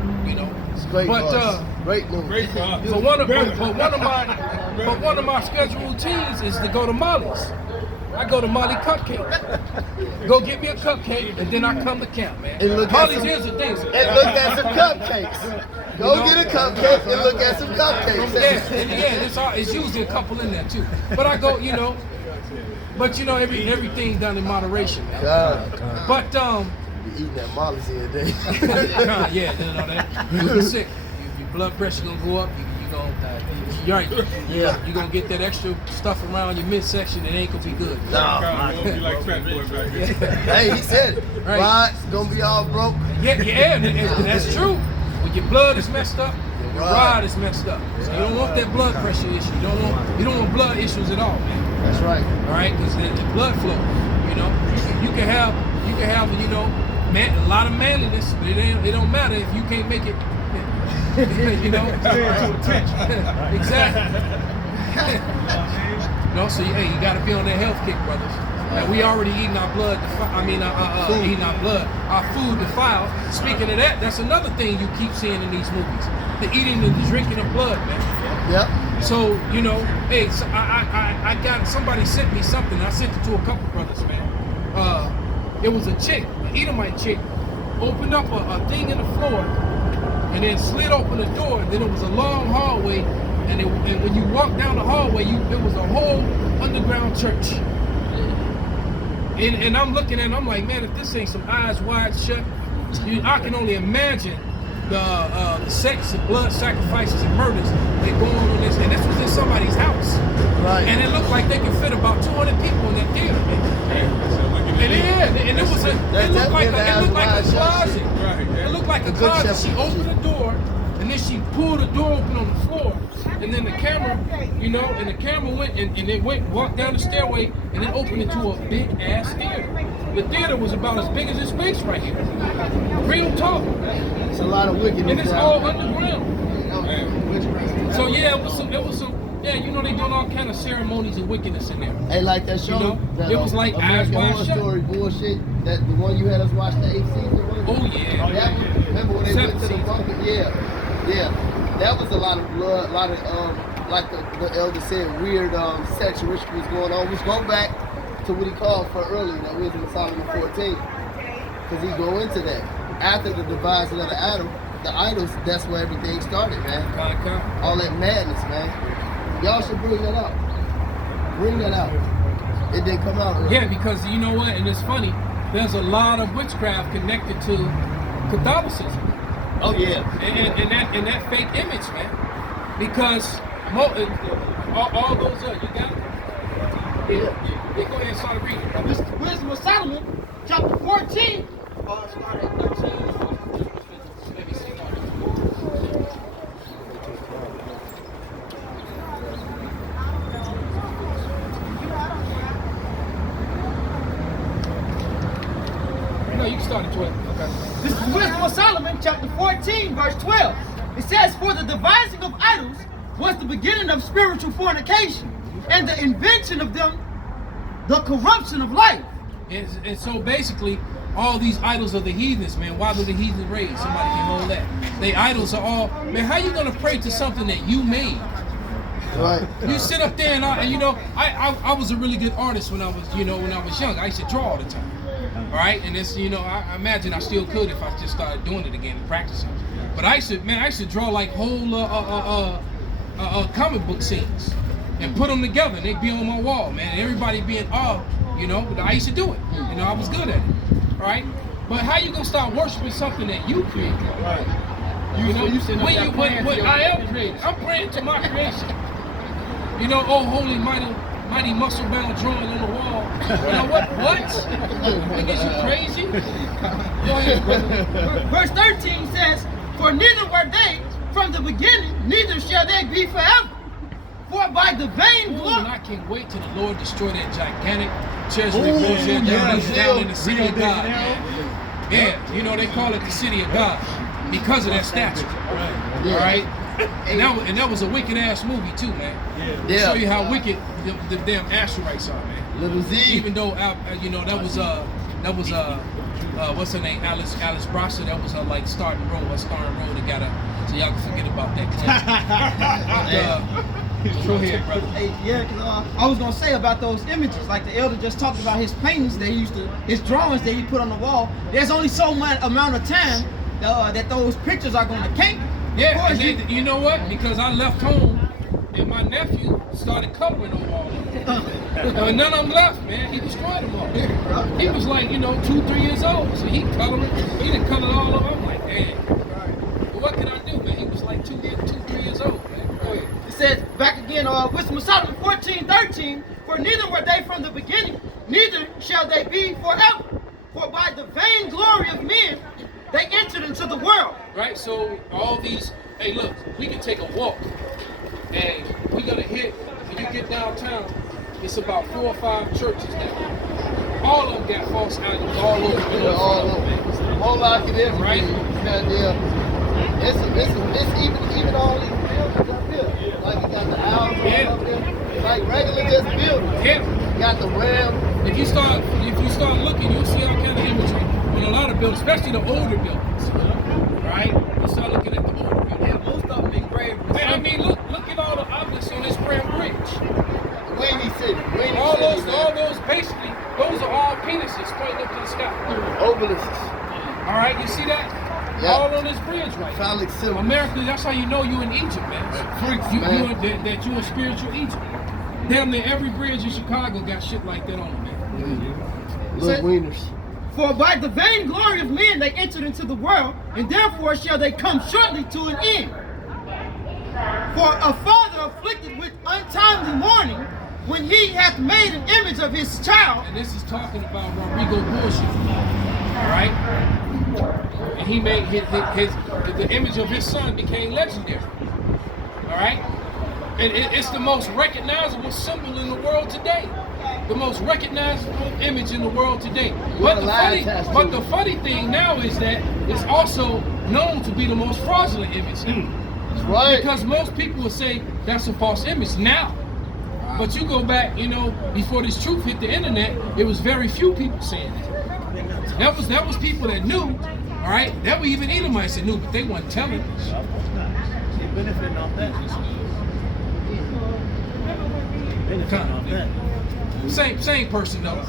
It's great. But great news. Great God. but one of my scheduled routines is to go to Molly's. I go to Molly Cupcake. Go get me a cupcake, and then I come to camp, man. And look at Molly's some- is a thing. And look at some cupcakes. Go get a cupcake and look at some cupcakes. It's usually a couple in there too. But I go, but everything's done in moderation, man. God. But Be eating that Molly's every day. you'll be sick. Your blood pressure gonna go up. You're gonna get that extra stuff around your midsection. It ain't gonna be good. No. You like fat boys right here. Hey, he said it. Right. Rod's gonna be all broke. Yeah, and that's true. When your blood is messed up, your rod is messed up. So you don't want that blood pressure issue. You don't want blood issues at all, man. That's right. All right, because the blood flow. You can have a lot of manliness, but it don't matter if you can't make it. You know, exactly. No, so hey, you got to be on that health kick, brothers. And we already eating our blood. Eating our blood, our food defiled. Speaking of that, that's another thing you keep seeing in these movies: the eating and the drinking of blood, man. Yep. So you know, hey, so I got somebody sent me something. I sent it to a couple brothers, man. It was a chick, an Edomite chick, opened up a thing in the floor, and then slid open the door. And then it was a long hallway, and when you walk down the hallway, it was a whole underground church. And I'm looking at it, I'm like, man, if this ain't some eyes wide shut, I can only imagine the sex and blood sacrifices and murders that go on in this. And this was in somebody's house. Right. And it looked like they could fit about 200 people in that theater. And it looked like a closet. It looked like a closet. She opened the door, and then she pulled the door open on the floor. And then the camera, you know, and the camera went and it walked down the stairway and then opened into a big ass theater. The theater was about as big as this space right here. Real talk. It's a lot of wickedness. And it's all underground. So yeah, it was some yeah, you know they doing all kind of ceremonies and wickedness in there. Hey, like that show, You know, that, it was like Eyes American Wide Horror Shut. Story bullshit. That the one you had us watch the 8th season. Oh yeah. That was, remember when they went to the 7th bunker? Yeah. That was a lot of blood, a lot of like the elder said, weird sexual rituals going on. Which go back to what he called for earlier, that Wisdom of Solomon 14, because he go into that after the devising of the idols. That's where everything started, man. All that madness, man. Y'all should bring that out. Bring that out. It didn't come out earlier. Yeah, because you know what, and it's funny. There's a lot of witchcraft connected to Catholicism. Oh yeah. And that fake image, man. Because all those you got it? Yeah, go ahead and start reading. This is Wisdom of Solomon, chapter 14. Start at 13. Maybe see more. No, you can start at 12. Okay. This is Wisdom of Solomon, chapter 14, verse 12. It says, for the devising of idols was the beginning of spiritual fornication, and the invention of them, the corruption of life. And so basically, all these idols are the heathens, man. Why do the heathens raise? Somebody can hold that. They idols are all, man, how you gonna pray to something that you made? Right. You sit up there and you know, I was a really good artist when I was young. I used to draw all the time. All right, and it's, you know, I imagine I still could if I just started doing it again and practicing. But I used to draw like whole comic book scenes and put them together, and they'd be on my wall, man. And everybody be in awe, you know. But I used to do it, you know. I was good at it, all right. But how you gonna start worshiping something that you created? Right. You know, I am creating. I'm praying to my creation. You know, oh holy mighty muscle bound drawing on the wall. You know what? Niggas, you crazy? Go ahead, brother. Verse 13 says, for neither were they from the beginning, neither shall they be forever. For by the vain glory. I can't wait till the Lord destroy that gigantic treasury bullshit down in the city of God. Yeah, you know, they call it the city of God because of that statue. All right? And that was a wicked ass movie too, man. To show you how wicked the damn Asherites are, man. Little Z. Even though you know that was what's her name, Alice Brasser. That was her like starring role that got her. So y'all can forget about that. Go ahead, brother. I was gonna say about those images, like the elder just talked about his paintings that he his drawings that he put on the wall. There's only so much amount of time that those pictures are gonna paint. Yeah, and then, you know what? Because I left home and my nephew started coloring on all of them. And none of them left, man. He destroyed them all. He was like, you know, 2-3 years old. So he colored all of them. I'm like, damn. But what can I do, man? He was like 2-3 years old, man. Go ahead. It says back again, Wisdom of Solomon 14:13. For neither were they from the beginning, neither shall they be forever. For by the vain glory of men, they entered into the world. Right, so all these, hey look, we can take a walk and we're gonna hit, when you get downtown, it's about 4 or 5 churches now. All of them got false idols all over. Moloch and everything. Right. Goddamn. It's even all these buildings up here. Like you got the owls up there. Like regular just buildings. Yeah. You got the ram. If you start looking, you'll see all kind of imagery on a lot of buildings, especially the older buildings. Right? You start looking at the older buildings. Yeah, most of them engraved. Man, I mean, look at all the objects on this Grand Bridge. Windy City. Windy All City, those basically, those are all penises pointing up to the sky. Obelisks. All right, you see that? Yeah. All on this bridge right here. Phallic symbol. America, that's how you know you in Egypt, man. Freaks, You man. that you in spiritual Egypt. Damn near every bridge in Chicago got shit like that on it, man. Little wieners. For by the vain glory of men they entered into the world, and therefore shall they come shortly to an end. For a father afflicted with untimely mourning, when he hath made an image of his child. And this is talking about Rodrigo bullshit. All right? And he made the image of his son became legendary. All right? And it's the most recognizable symbol in the world today. The most recognizable image in the world today. But the funny thing now is that it's also known to be the most fraudulent image. That's right. Because most people will say that's a false image now. But you go back, before this truth hit the internet, it was very few people saying that. That was people that knew, all right? That were even Edomites that knew, but they weren't telling us. They're benefiting off that. Benefiting off that. Same person though.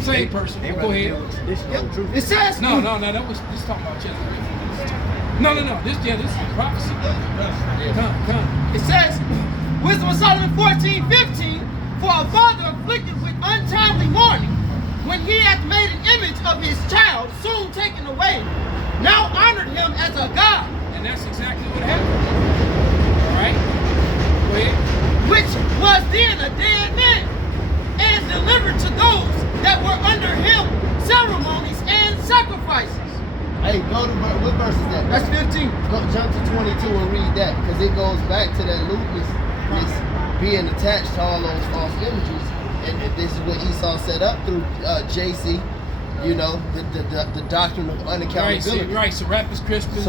Same person. Go ahead. It says No. That was this talking about Jezebel. No. This is prophecy. Come. It says, Wisdom of Solomon 14:15, for a father afflicted with untimely mourning, when he hath made an image of his child, soon taken away, now honored him as a god. And that's exactly what happened. All right? Go ahead. Which was then a dead man, and delivered to those that were under him ceremonies and sacrifices. Hey, go to what verse is that? That's 15. Go jump to 22 and read that, because it goes back to that lewdness being attached to all those false images, and this is what Esau set up through JC. The doctrine of unaccountability. Right, Serapis Crispus.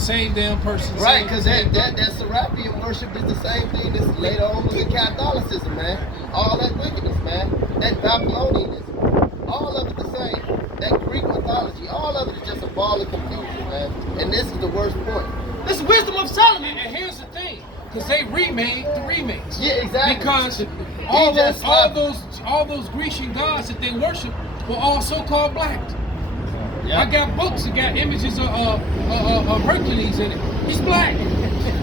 Same damn person. Right, because that Serapian worship is the same thing that's later on was in Catholicism, man. All that wickedness, man. That Babylonianism. All of it the same. That Greek mythology. All of it is just a ball of confusion, man. And this is the worst point. This is Wisdom of Solomon. And here's the thing. Because they remade the remakes. Yeah, exactly. Because all those Grecian gods that they worship were all so-called black. Yep. I got books that got images of Hercules in it. He's black.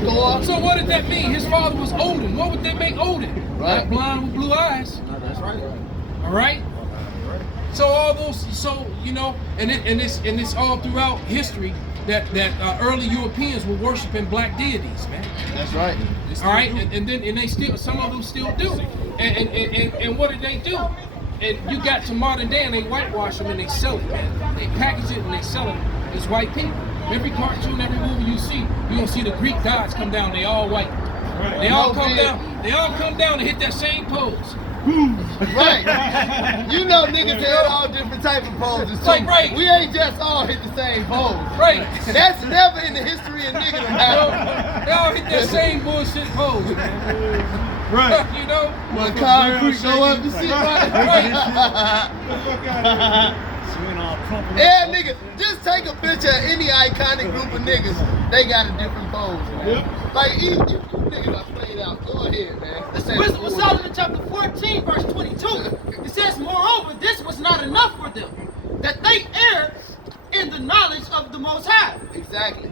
Go on. So what did that mean? His father was Odin. What would they make Odin? Right. Blind with blue eyes. No, that's right. All right. So all those, and it's all throughout history that early Europeans were worshiping black deities, man. That's right. All right, and they still, some of them still do. And what did they do? And you got to modern day and they whitewash them and they sell it, man. They package it and they sell it as white people. Every cartoon, every movie you see, you don't see the Greek gods come down. They all white. They all come down. They all come down and hit that same pose. Right. Niggas had all different type of poses too. Like, right. We ain't just all hit the same pose. Right. That's never in the history of niggas. They all hit that same bullshit pose, man. Right. When concrete go up and shit, right? Yeah, nigga, just take a picture of any iconic group of niggas. They got a different pose, man. Yep. Like, you niggas are played out. Go ahead, man. Wisdom of Solomon chapter 14, verse 22. It says, moreover, this was not enough for them, that they erred in the knowledge of the Most High. Exactly.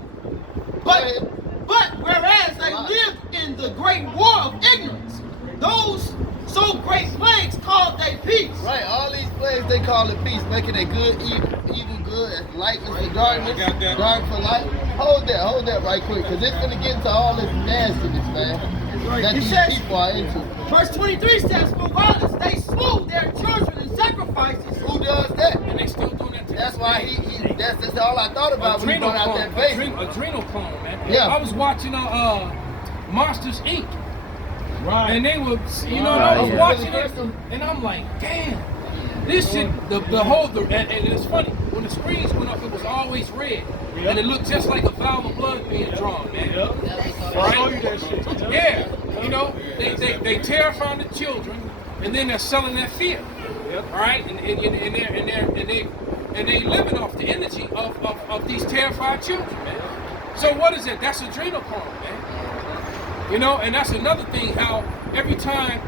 But whereas they lived in the great war of ignorance, those so great plagues called they peace. Right, all these plagues they call it peace, making it good, evil good, light for darkness, dark for light. Hold that right quick, because it's going to get into all this nastiness, man, that these people are into. Verse 23 says, for violence they slew their children in sacrifices. Who does that? And they still doing that. That's why that's all I thought about when he brought out that face. Adrenochrome, man. Yeah. I was watching Monsters Inc. Right. And they were, I was watching it, and I'm like, damn, this shit, and it's funny. when the screens went up, it was always red. And it looked just like a valve of blood being drawn, man. Right? Yeah. You know, they terrify the children, and then they're selling that fear. All right? And they living off the energy of these terrified children, man. So what is it? That's adrenochrome, man. You know, and that's another thing, how every time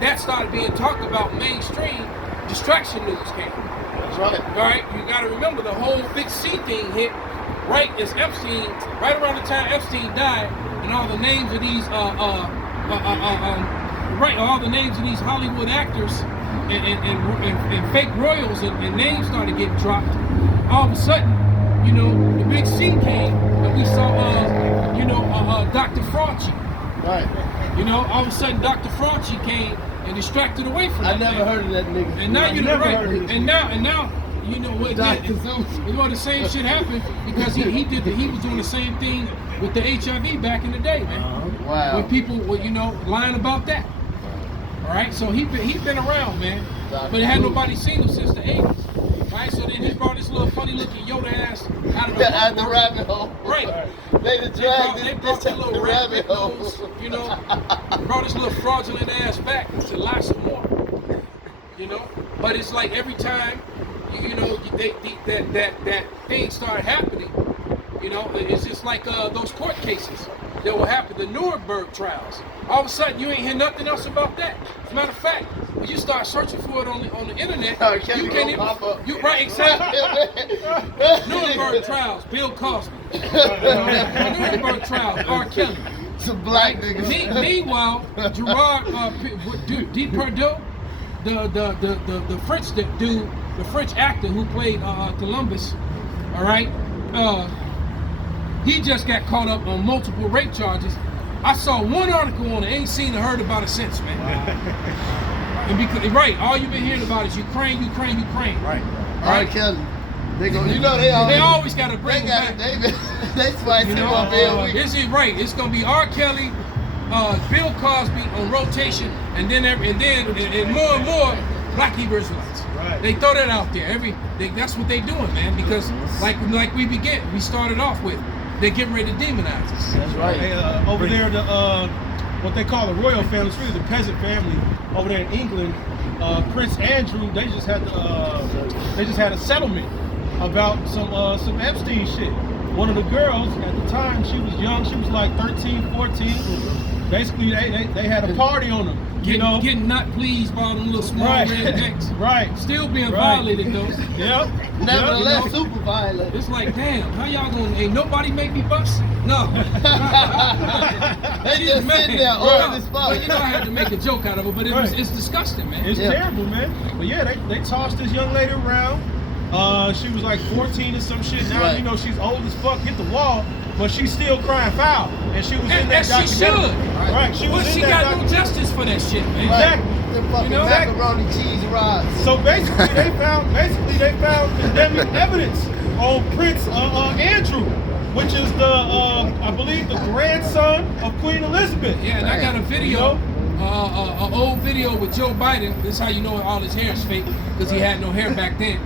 that started being talked about mainstream, distraction news came. That's right. All right, you got to remember the whole Big C thing hit right as Epstein, right around the time Epstein died, and all the names of these, all the names of these Hollywood actors and fake royals and names started getting dropped. All of a sudden, you know, the Big C came, and we saw, Dr. Fauci. Right. You know, all of a sudden, Dr. Fauci came and distracted away from I that. never heard of that nigga. And now you know, right? And now, you know what? Dr. Zeus. The same shit happened because he was doing the same thing with the HIV back in the day, man. Wow. When people were, you know, lying about that. All right, so he's been around, man, but had nobody seen him since the 80s. Right, so then he brought this little funny looking Yoda ass out of the Out the rabbit hole. Right. They brought this little rabbit nose, you know, brought this little fraudulent ass back to lie some more. You know, but it's like every time, that thing started happening, you know, it's just like those court cases that will happen, the Nuremberg trials. All of a sudden, you ain't hear nothing else about that. As a matter of fact, when you start searching for it on the internet, you can't even. Right, exactly. Nuremberg trials, Bill Cosby. Nuremberg trials, R. Kelly. Some black niggas. Meanwhile, Gerard Depardieu, the French dude, the French actor who played Columbus, all right, he just got caught up on multiple rape charges. I saw one article on it, ain't seen or heard about it since, man. And because, right, all you've been hearing about is Ukraine. Right. Right. Kelly. They always got to bring him back. They spice him up every week. This is right. It's gonna be R. Kelly, Bill Cosby on rotation, and then more and more Black Hebrew Israelites. Right. They throw that out there. That's what they doing, man. Because like we started off with. They're getting ready to demonize us. That's right. Hey, over there, what they call the royal family, it's really the peasant family over there in England. Prince Andrew, they just had a settlement about some Epstein shit. One of the girls at the time, she was young. She was like 13, 14. Basically, they had a party on them. Getting not pleased by them little small rednecks. Right. Still being violated though. Yep. Nevertheless, super violent. It's like, damn, how y'all gonna? Ain't nobody make me bust? No. They just sitting there old as fuck. But you know, I had to make a joke out of it, but it's disgusting, man. It's terrible, man. But yeah, they tossed this young lady around. She was like 14 or some shit. Now you know she's old as fuck. Hit the wall. But she's still crying foul, and she was in that documentary. Right, she got no justice for that shit, man. Exactly. The fucking macaroni cheese rods. So basically, they found condemning evidence on Prince Andrew, which is I believe the grandson of Queen Elizabeth. Yeah, and I got a video, an old video with Joe Biden. This is how you know all his hair is fake, because he had no hair back then.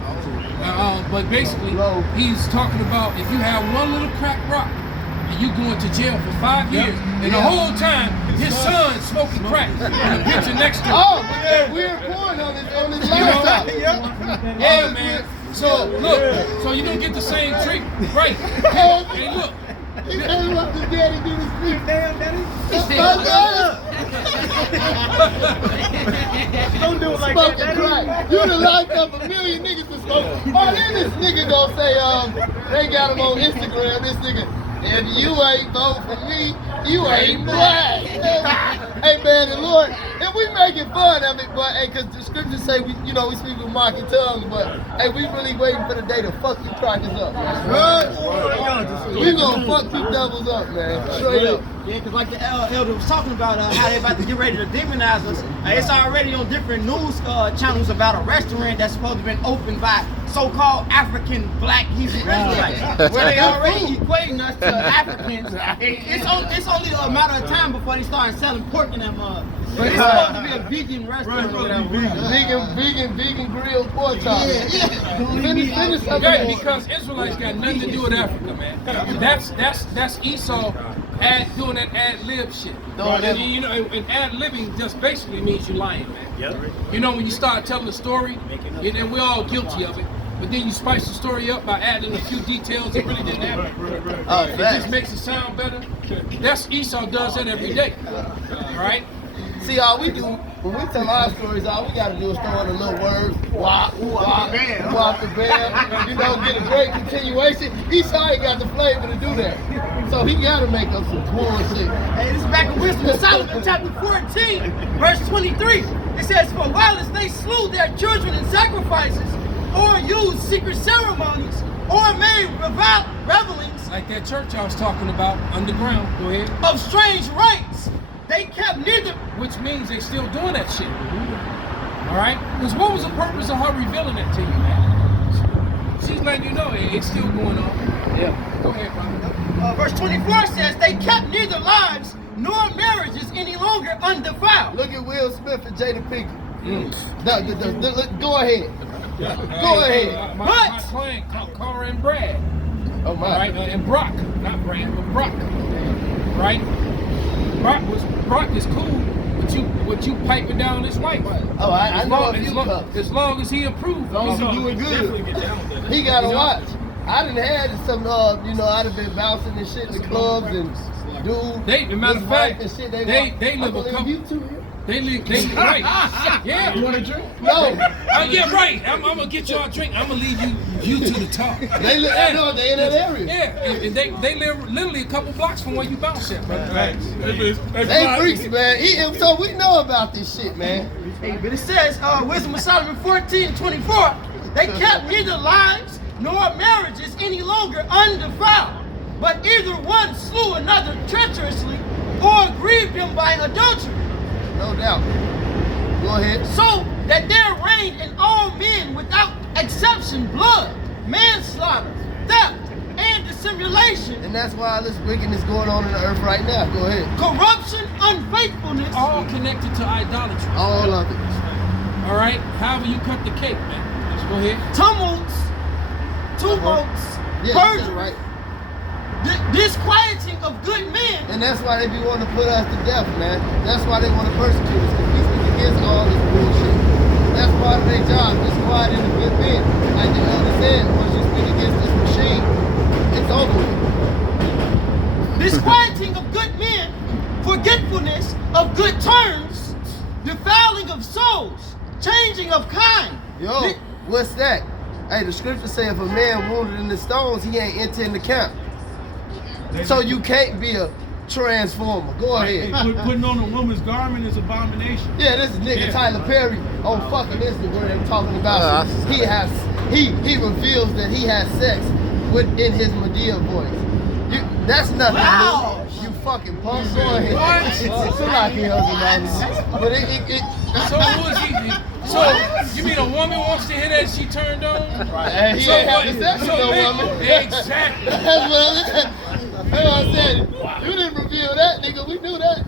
But basically, he's talking about if you have one little crack rock, and you going to jail for 5 years, and the whole time his son smoking crack in the picture next to him. Oh, but that weird porn on his laptop. Yeah, man. So look, so you don't get the same treatment, right? Hey, look. He told him what his daddy do to sleep. Damn, daddy. Don't do it like that, daddy. You done locked up a million niggas for smoking. Oh, then this nigga gonna say, they got him on Instagram, this nigga, if you ain't vote for me, you ain't black. Hey man, the Lord, and we making fun of it, but hey, cause the scriptures say we speak with mocking tongues, but hey, we really waiting for the day to fuck you crackers up. Right? We gonna fuck you devils up, man. Straight up. Yeah, because like the elder was talking about how they about to get ready to demonize us. It's already on different news channels about a restaurant that's supposed to have been opened by so-called African black Hebrew Israelites, where they already equating us to Africans. It's only a matter of time before they start selling pork in that mug. But it's supposed to be a vegan restaurant or whatever. Vegan grilled pork chop. Yeah, because Israelites got nothing to do with Africa, man. That's Esau doing that ad-lib shit. And, you know, and ad-libbing just basically means you're lying, man. Yep. You know, when you start telling a story, and we're all guilty of it, but then you spice the story up by adding a few details that really didn't happen. It just makes it sound better. That's Esau does that every day, right? See, all we do, when we tell our stories, all we gotta do is throw in a little word, wop, the bam, you know, get a great continuation. Esau ain't got the flavor to do that. So he gotta make up some bullshit. Hey, this is back in Wisdom of Solomon, chapter 14, verse 23. It says, for while as they slew their children in sacrifices, or used secret ceremonies, or made revelings, like that church I was talking about, underground, go ahead, of strange rites, they kept neither. Which means they still doing that shit. All right? Because what was the purpose of her revealing that to you, man? She's letting you know it's still going on. Yeah. Go ahead, brother. Verse 24 says, they kept neither lives nor marriages any longer undefiled. Look at Will Smith and Jada Pinkett. Go ahead. Go ahead. My client, Cara and Brad. Oh my. Right? And Brock, not Brad, but Brock. Right? Brock is cool with you piping down his wife. Oh, I know a few cups. As long as he approves. As long as he doing good. He gotta watch. I done had some, you know, I'd have been bouncing and shit in the clubs and dude. Matter of fact, and shit, they live a couple. You too, They right. Yeah. You want a drink? No. Yeah, right. I'm gonna get y'all a drink. I'm gonna leave you to the top. They live. I know they in that area. Yeah, and they live literally a couple blocks from where you bounce at, brother. Right. They freaks, man. So we know about this shit, man. Hey, but it says, Wisdom of Solomon 14:24, they kept neither lives nor marriages any longer undefiled, but either one slew another treacherously or grieved him by adultery. No doubt. Go ahead. So that there reigned in all men without exception blood, manslaughter, theft, and dissimulation. And that's why this wickedness going on in the earth right now. Go ahead. Corruption, unfaithfulness. All connected to idolatry. All of it. All right? However you cut the cake, man. Let's go ahead. Tumults, perjury, right. Disquieting of good men. And that's why they be wanting to put us to death, man. That's why they want to persecute us, because we speak against all this bullshit. That's part of their job, disquieting the good men. Like the elder said, once you speak against this machine, it's over with. Disquieting of good men, forgetfulness of good terms, defiling of souls, changing of kind. Yo, what's that? Hey, the scripture say if a man wounded in the stones, he ain't entering the camp. So you can't be a transformer. Go ahead. Hey, putting on a woman's garment is abomination. Yeah, this is nigga Tyler Perry on fucking Instagram talking about he reveals that he has sex in his Medea voice. That's nothing. Wow. You fucking punk. Go ahead. What? Somebody can help you, but so who is he? So you mean a woman wants to hear that she turned on? Right. He ain't having sex with no woman. Exactly. That's what I said. You didn't reveal that, nigga. We knew that.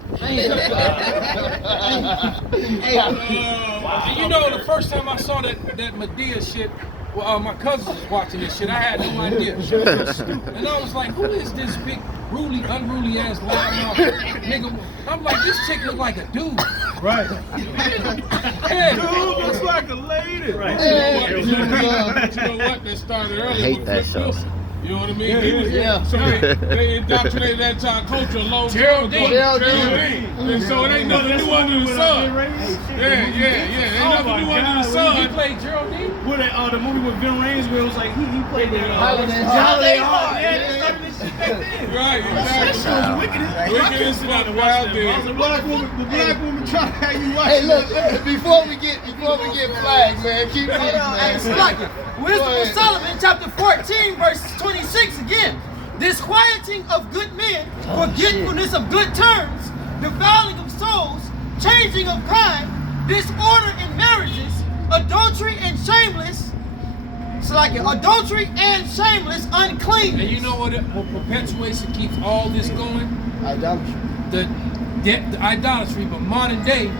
And you know, the first time I saw that Medea shit, my cousin was watching this shit. I had no idea. And I was like, who is this big, unruly ass loudmouth nigga? I'm like, this chick look like a dude. Right. Yeah. Dude looks like a lady. Right. You know what? That started early. I hate that show. You know what I mean? Yeah. So they indoctrinated that entire culture a long time ago. Geraldine. And so it ain't nothing new under the sun. Yeah. Ain't nothing new under the sun. He played Geraldine? With the movie with Vin Rames, where it was like he played that. Holiday Heart. Yeah, they started this shit back then. Right, That exactly. show's wicked. Wicked is not wild there. The black woman trying to have you watch. Hey, look, before we get flagged, man, keep it Hey, man. Wisdom of Solomon, chapter 14, verse 26 again. Disquieting of good men, forgetfulness of good terms, defiling of souls, changing of kind, disorder in marriages, adultery and It's like adultery and shameless unclean. And you know what perpetuates and keeps all this going? Idolatry. The idolatry, but modern day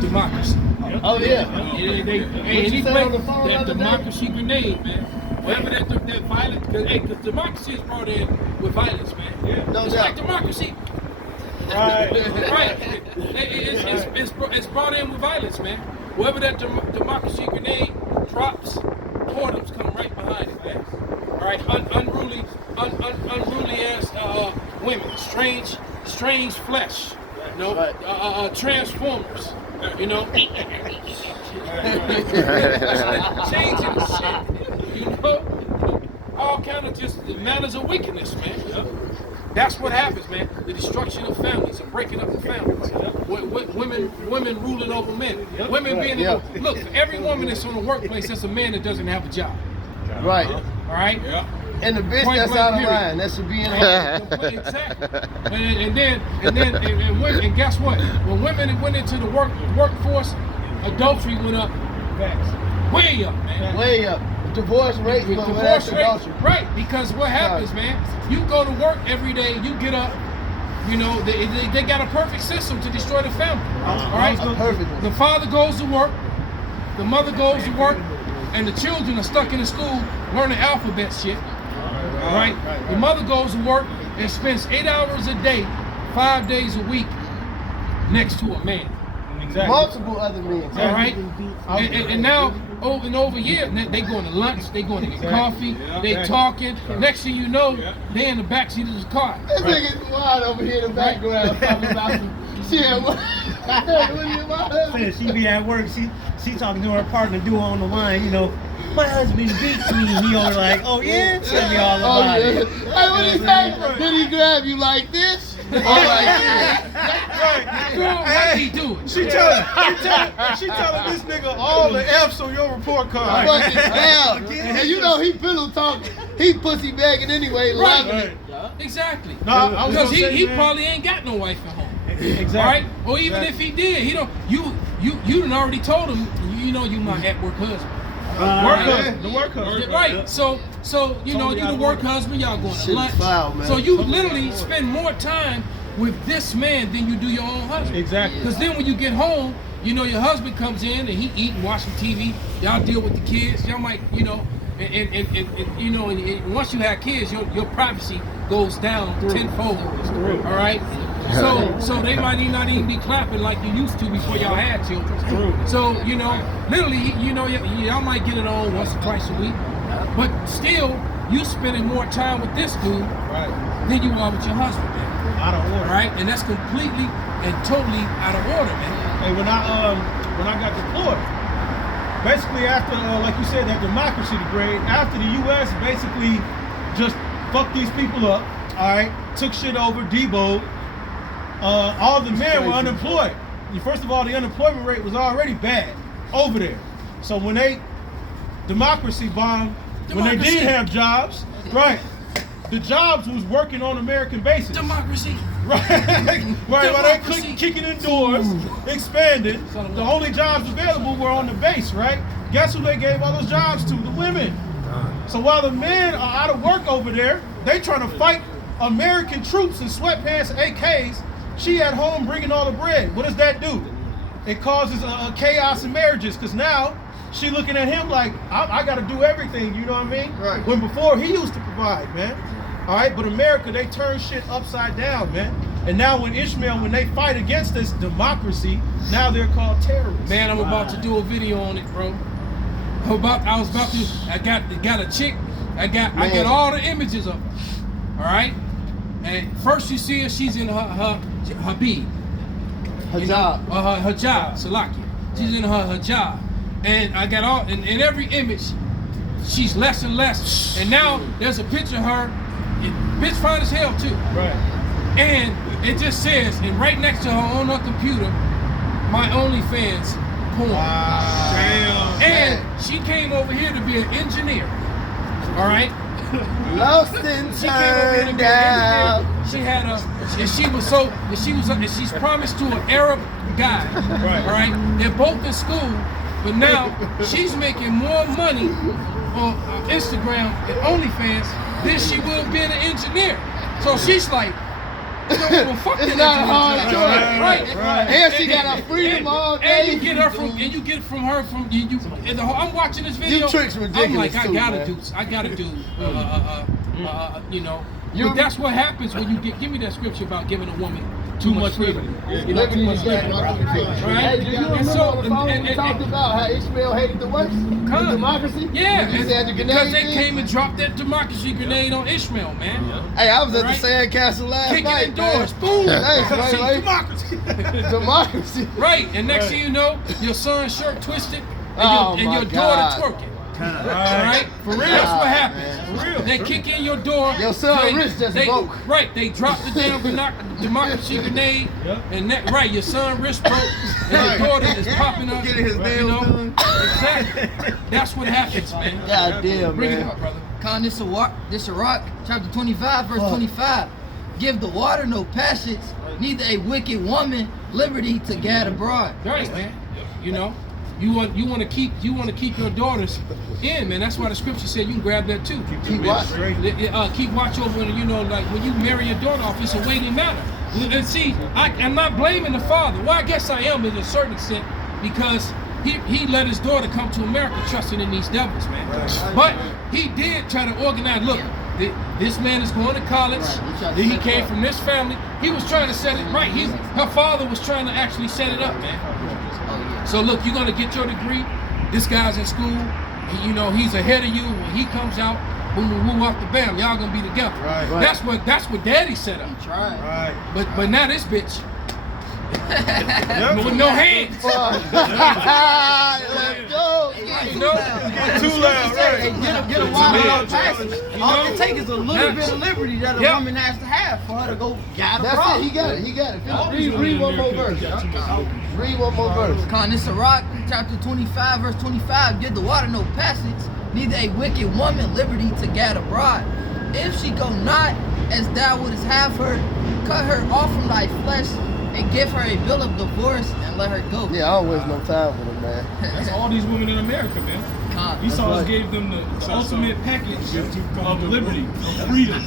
democracy. Oh yeah. Any place that democracy grenade, man. Whatever that violence, because democracy is brought in with violence, man. No it's doubt. like democracy. Right. Right. It's brought in with violence, man. Wherever that democracy grenade drops, portals come right behind it, man. All right, unruly ass women, strange flesh, you know, transformers, you know, changing shit, you know, all kind of just manners of wickedness, man. That's what happens, man. The destruction of families, the breaking up of families. Women ruling over men. Women being able, look, for every woman that's on the workplace, that's a man that doesn't have a job. Right. All right. Yeah. And the bitch Point that's blank, out of period. line, that should be in Exactly. And guess what? When women went into the workforce, adultery went up way up, man. way up. Divorce rate, Divorce rate, right? Because what happens, man? You go to work every day, you get up. You know, they got a perfect system to destroy the family. All right, perfect. The father goes to work, the mother goes to work, and the children are stuck in the school learning alphabet shit. All right, the mother goes to work and spends 8 hours a day, 5 days a week, next to a man. Exactly. Multiple other men. All right, and now over and over years, they going to lunch, they going to get coffee, they talking. Next thing you know, they in the backseat of the car. This nigga's wild over here in the background talking about some shit. Said she be at work, she talking to her partner, dude on the line, you know, my husband beats me. He over like, oh yeah? Tell me all about it. Hey, what he say? Did he grab you like this? Or like this? Girl, what he doing? She telling this nigga all the F's on your report card. Fucking hell. And you know he pillow talking. He pussy bagging anyway, loving it. Exactly. No, I was Because gonna say, he man. probably ain't got no wife at home. Exactly. All right? Or even if he did, he don't. You done already told him. You know you my at work husband. Work husband, the work husband. Right. So you know you the work husband. Y'all going to Shit lunch. foul, man. So you literally spend more time with this man than you do your own husband. Exactly. Because then when you get home, you know your husband comes in and he eating, watching TV. Y'all deal with the kids. Y'all might, you know, and you know, and once you have kids, your privacy goes down tenfold. All right. So they might not even be clapping like you used to before y'all had children. So you know, literally, you know, y'all might get it on once or twice a week, but still, you spending more time with this dude than you are with your husband. Out of order. All right, and that's completely and totally out of order, man. Hey, when I got deployed, basically after, like you said, that democracy degrade, after the U.S. basically just fucked these people up, all right, took shit over, deboed, all the men were unemployed. First of all, the unemployment rate was already bad over there. So when they democracy bombed, when they did have jobs, right, the jobs was working on American bases. Democracy. Right, while they kicking in doors, expanded, the only jobs available were on the base, right? Guess who they gave all those jobs to? The women. So while the men are out of work over there, they trying to fight American troops in sweatpants and AKs. She at home bringing all the bread. What does that do? It causes a chaos in marriages, because now she looking at him like, I got to do everything, you know what I mean? Right. When before he used to provide, man. All right, but America, they turn shit upside down, man. And now when they fight against this democracy, now they're called terrorists. Man, I'm about to do a video on it, bro. I got a chick. I got all the images of her. All right. And first you see her, she's in her hijab. Hijab, Salakia. She's in her hijab. And I got all, in every image, she's less and less. And now there's a picture of her, bitch fine as hell too. Right. And it just says, and right next to her on her computer, my OnlyFans porn. Wow. Damn. And she came over here to be an engineer. All right? Lost and turned down. She had she's promised to an Arab guy. Right. All right. They're both in school, but now she's making more money Instagram and OnlyFans than she would being an engineer. So she's like, well, fuck It's that not a engineer hard job. choice. Right. And she got her freedom all day. And you get her from, I'm watching this video. You tricks ridiculous I'm like, too, I gotta do, you know. But that's what happens when you give me that scripture about giving a woman too much freedom. You know, too much freedom. Right? Hey, did you remember we talked about how Ishmael hated the worst? The democracy? Yeah, You said the grenade because they thing? came and dropped that democracy grenade on Ishmael, man. Hey, I was at the Right? Sandcastle last Kicking night. in doors, man. boom. Thanks, right? Democracy. Democracy. Right, and next thing you know, your son's shirt twisted, and Oh, your my daughter God. twerking. Right? For real. That's what happens. For real. They kick in your door. Your son Rich just broke. Right, they drop the damn democracy grenade, and right, your son wrist broke, and your daughter is popping up. Getting his nails done. Exactly. That's what happens, man. God damn, Bring man. it up, brother. Con, this Sirach, chapter 25, verse 25. Give the water no passage, neither a wicked woman liberty to gad abroad. Right, man. You know, you want to keep your daughters in, man. That's why the scripture said you can grab that too. Keep watch. Keep watch over, you know, like when you marry your daughter off, it's a waiting matter. And see, I'm not blaming the father. Well, I guess I am in a certain extent because he let his daughter come to America trusting in these devils, man. But he did try to organize. Look, this man is going to college. He came from this family. He was trying to set it right. Her father was trying to actually set it up, man. So look, you're gonna get your degree. This guy's in school. You know, he's ahead of you. When he comes out, boom, boom, boom, off the bam, y'all gonna be together. Right. That's what Daddy set up. Right. But now this bitch with no hands. Let's go. You know? Too loud, right? Get a water no passage. All it takes is a little bit of liberty that a Yeah. woman has to have for her to go guide That's abroad. it. He got it. Read one more verse. Read one more verse. Con, this Sirach, chapter 25, verse 25. Give the water no passage, neither a wicked woman liberty to gad abroad. If she go not as thou wouldst have her, cut her off from thy flesh, and give her a bill of divorce, and let her go. Yeah, I don't waste no time with him, man. That's all these women in America, man. Con. Esau gave them the ultimate package of liberty, of freedom.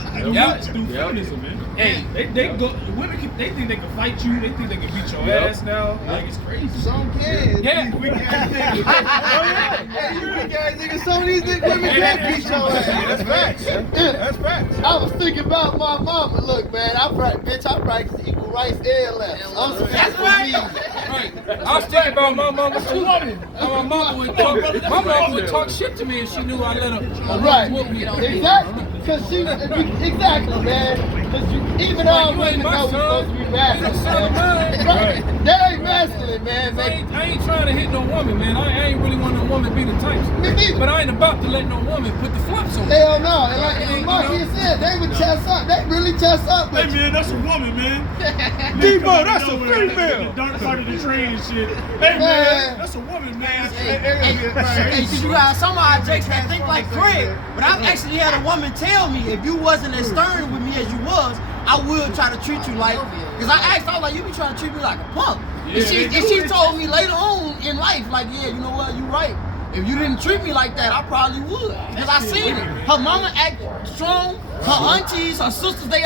Through feminism, man. Hey. They go. The women they think they can fight you. They think they can beat your ass now. Like it's crazy. Some kids. Yeah. We can't niggas. Some of these women can't beat your ass. That's facts. That's facts. I was thinking about my mama. Look, man, I practice equal rights and left. That's right. Right. I was thinking about my mama too. How my mama would talk shit to me if she knew I let her Right. whoop me. Exactly. Cause exactly, man. Cause even our You ain't women my know we're son. supposed to be masculine. You the son of mine. Right. That ain't masculine, man. I ain't trying to hit no woman, man. I ain't really want no woman to be the type. Me neither. But I ain't about to let no woman put the flops on me. Hell no. And like Marky said, they would chest up. They really chest up Hey with you. man, that's a woman, man. Debo, that's a female. The dark side of the train and shit. Hey man, that's a woman, man. Hey, you got some odd jakes that think like Craig, but I've actually had a woman tell me if you wasn't as stern with me as you was, I would try to treat you like. Because I asked, I was like, you be trying to treat me like a punk. And she told me later on in life, like, yeah, you know what, you right. If you didn't treat me like that, I probably would. Because I seen it. Her mama act strong. Her aunties, her sisters, they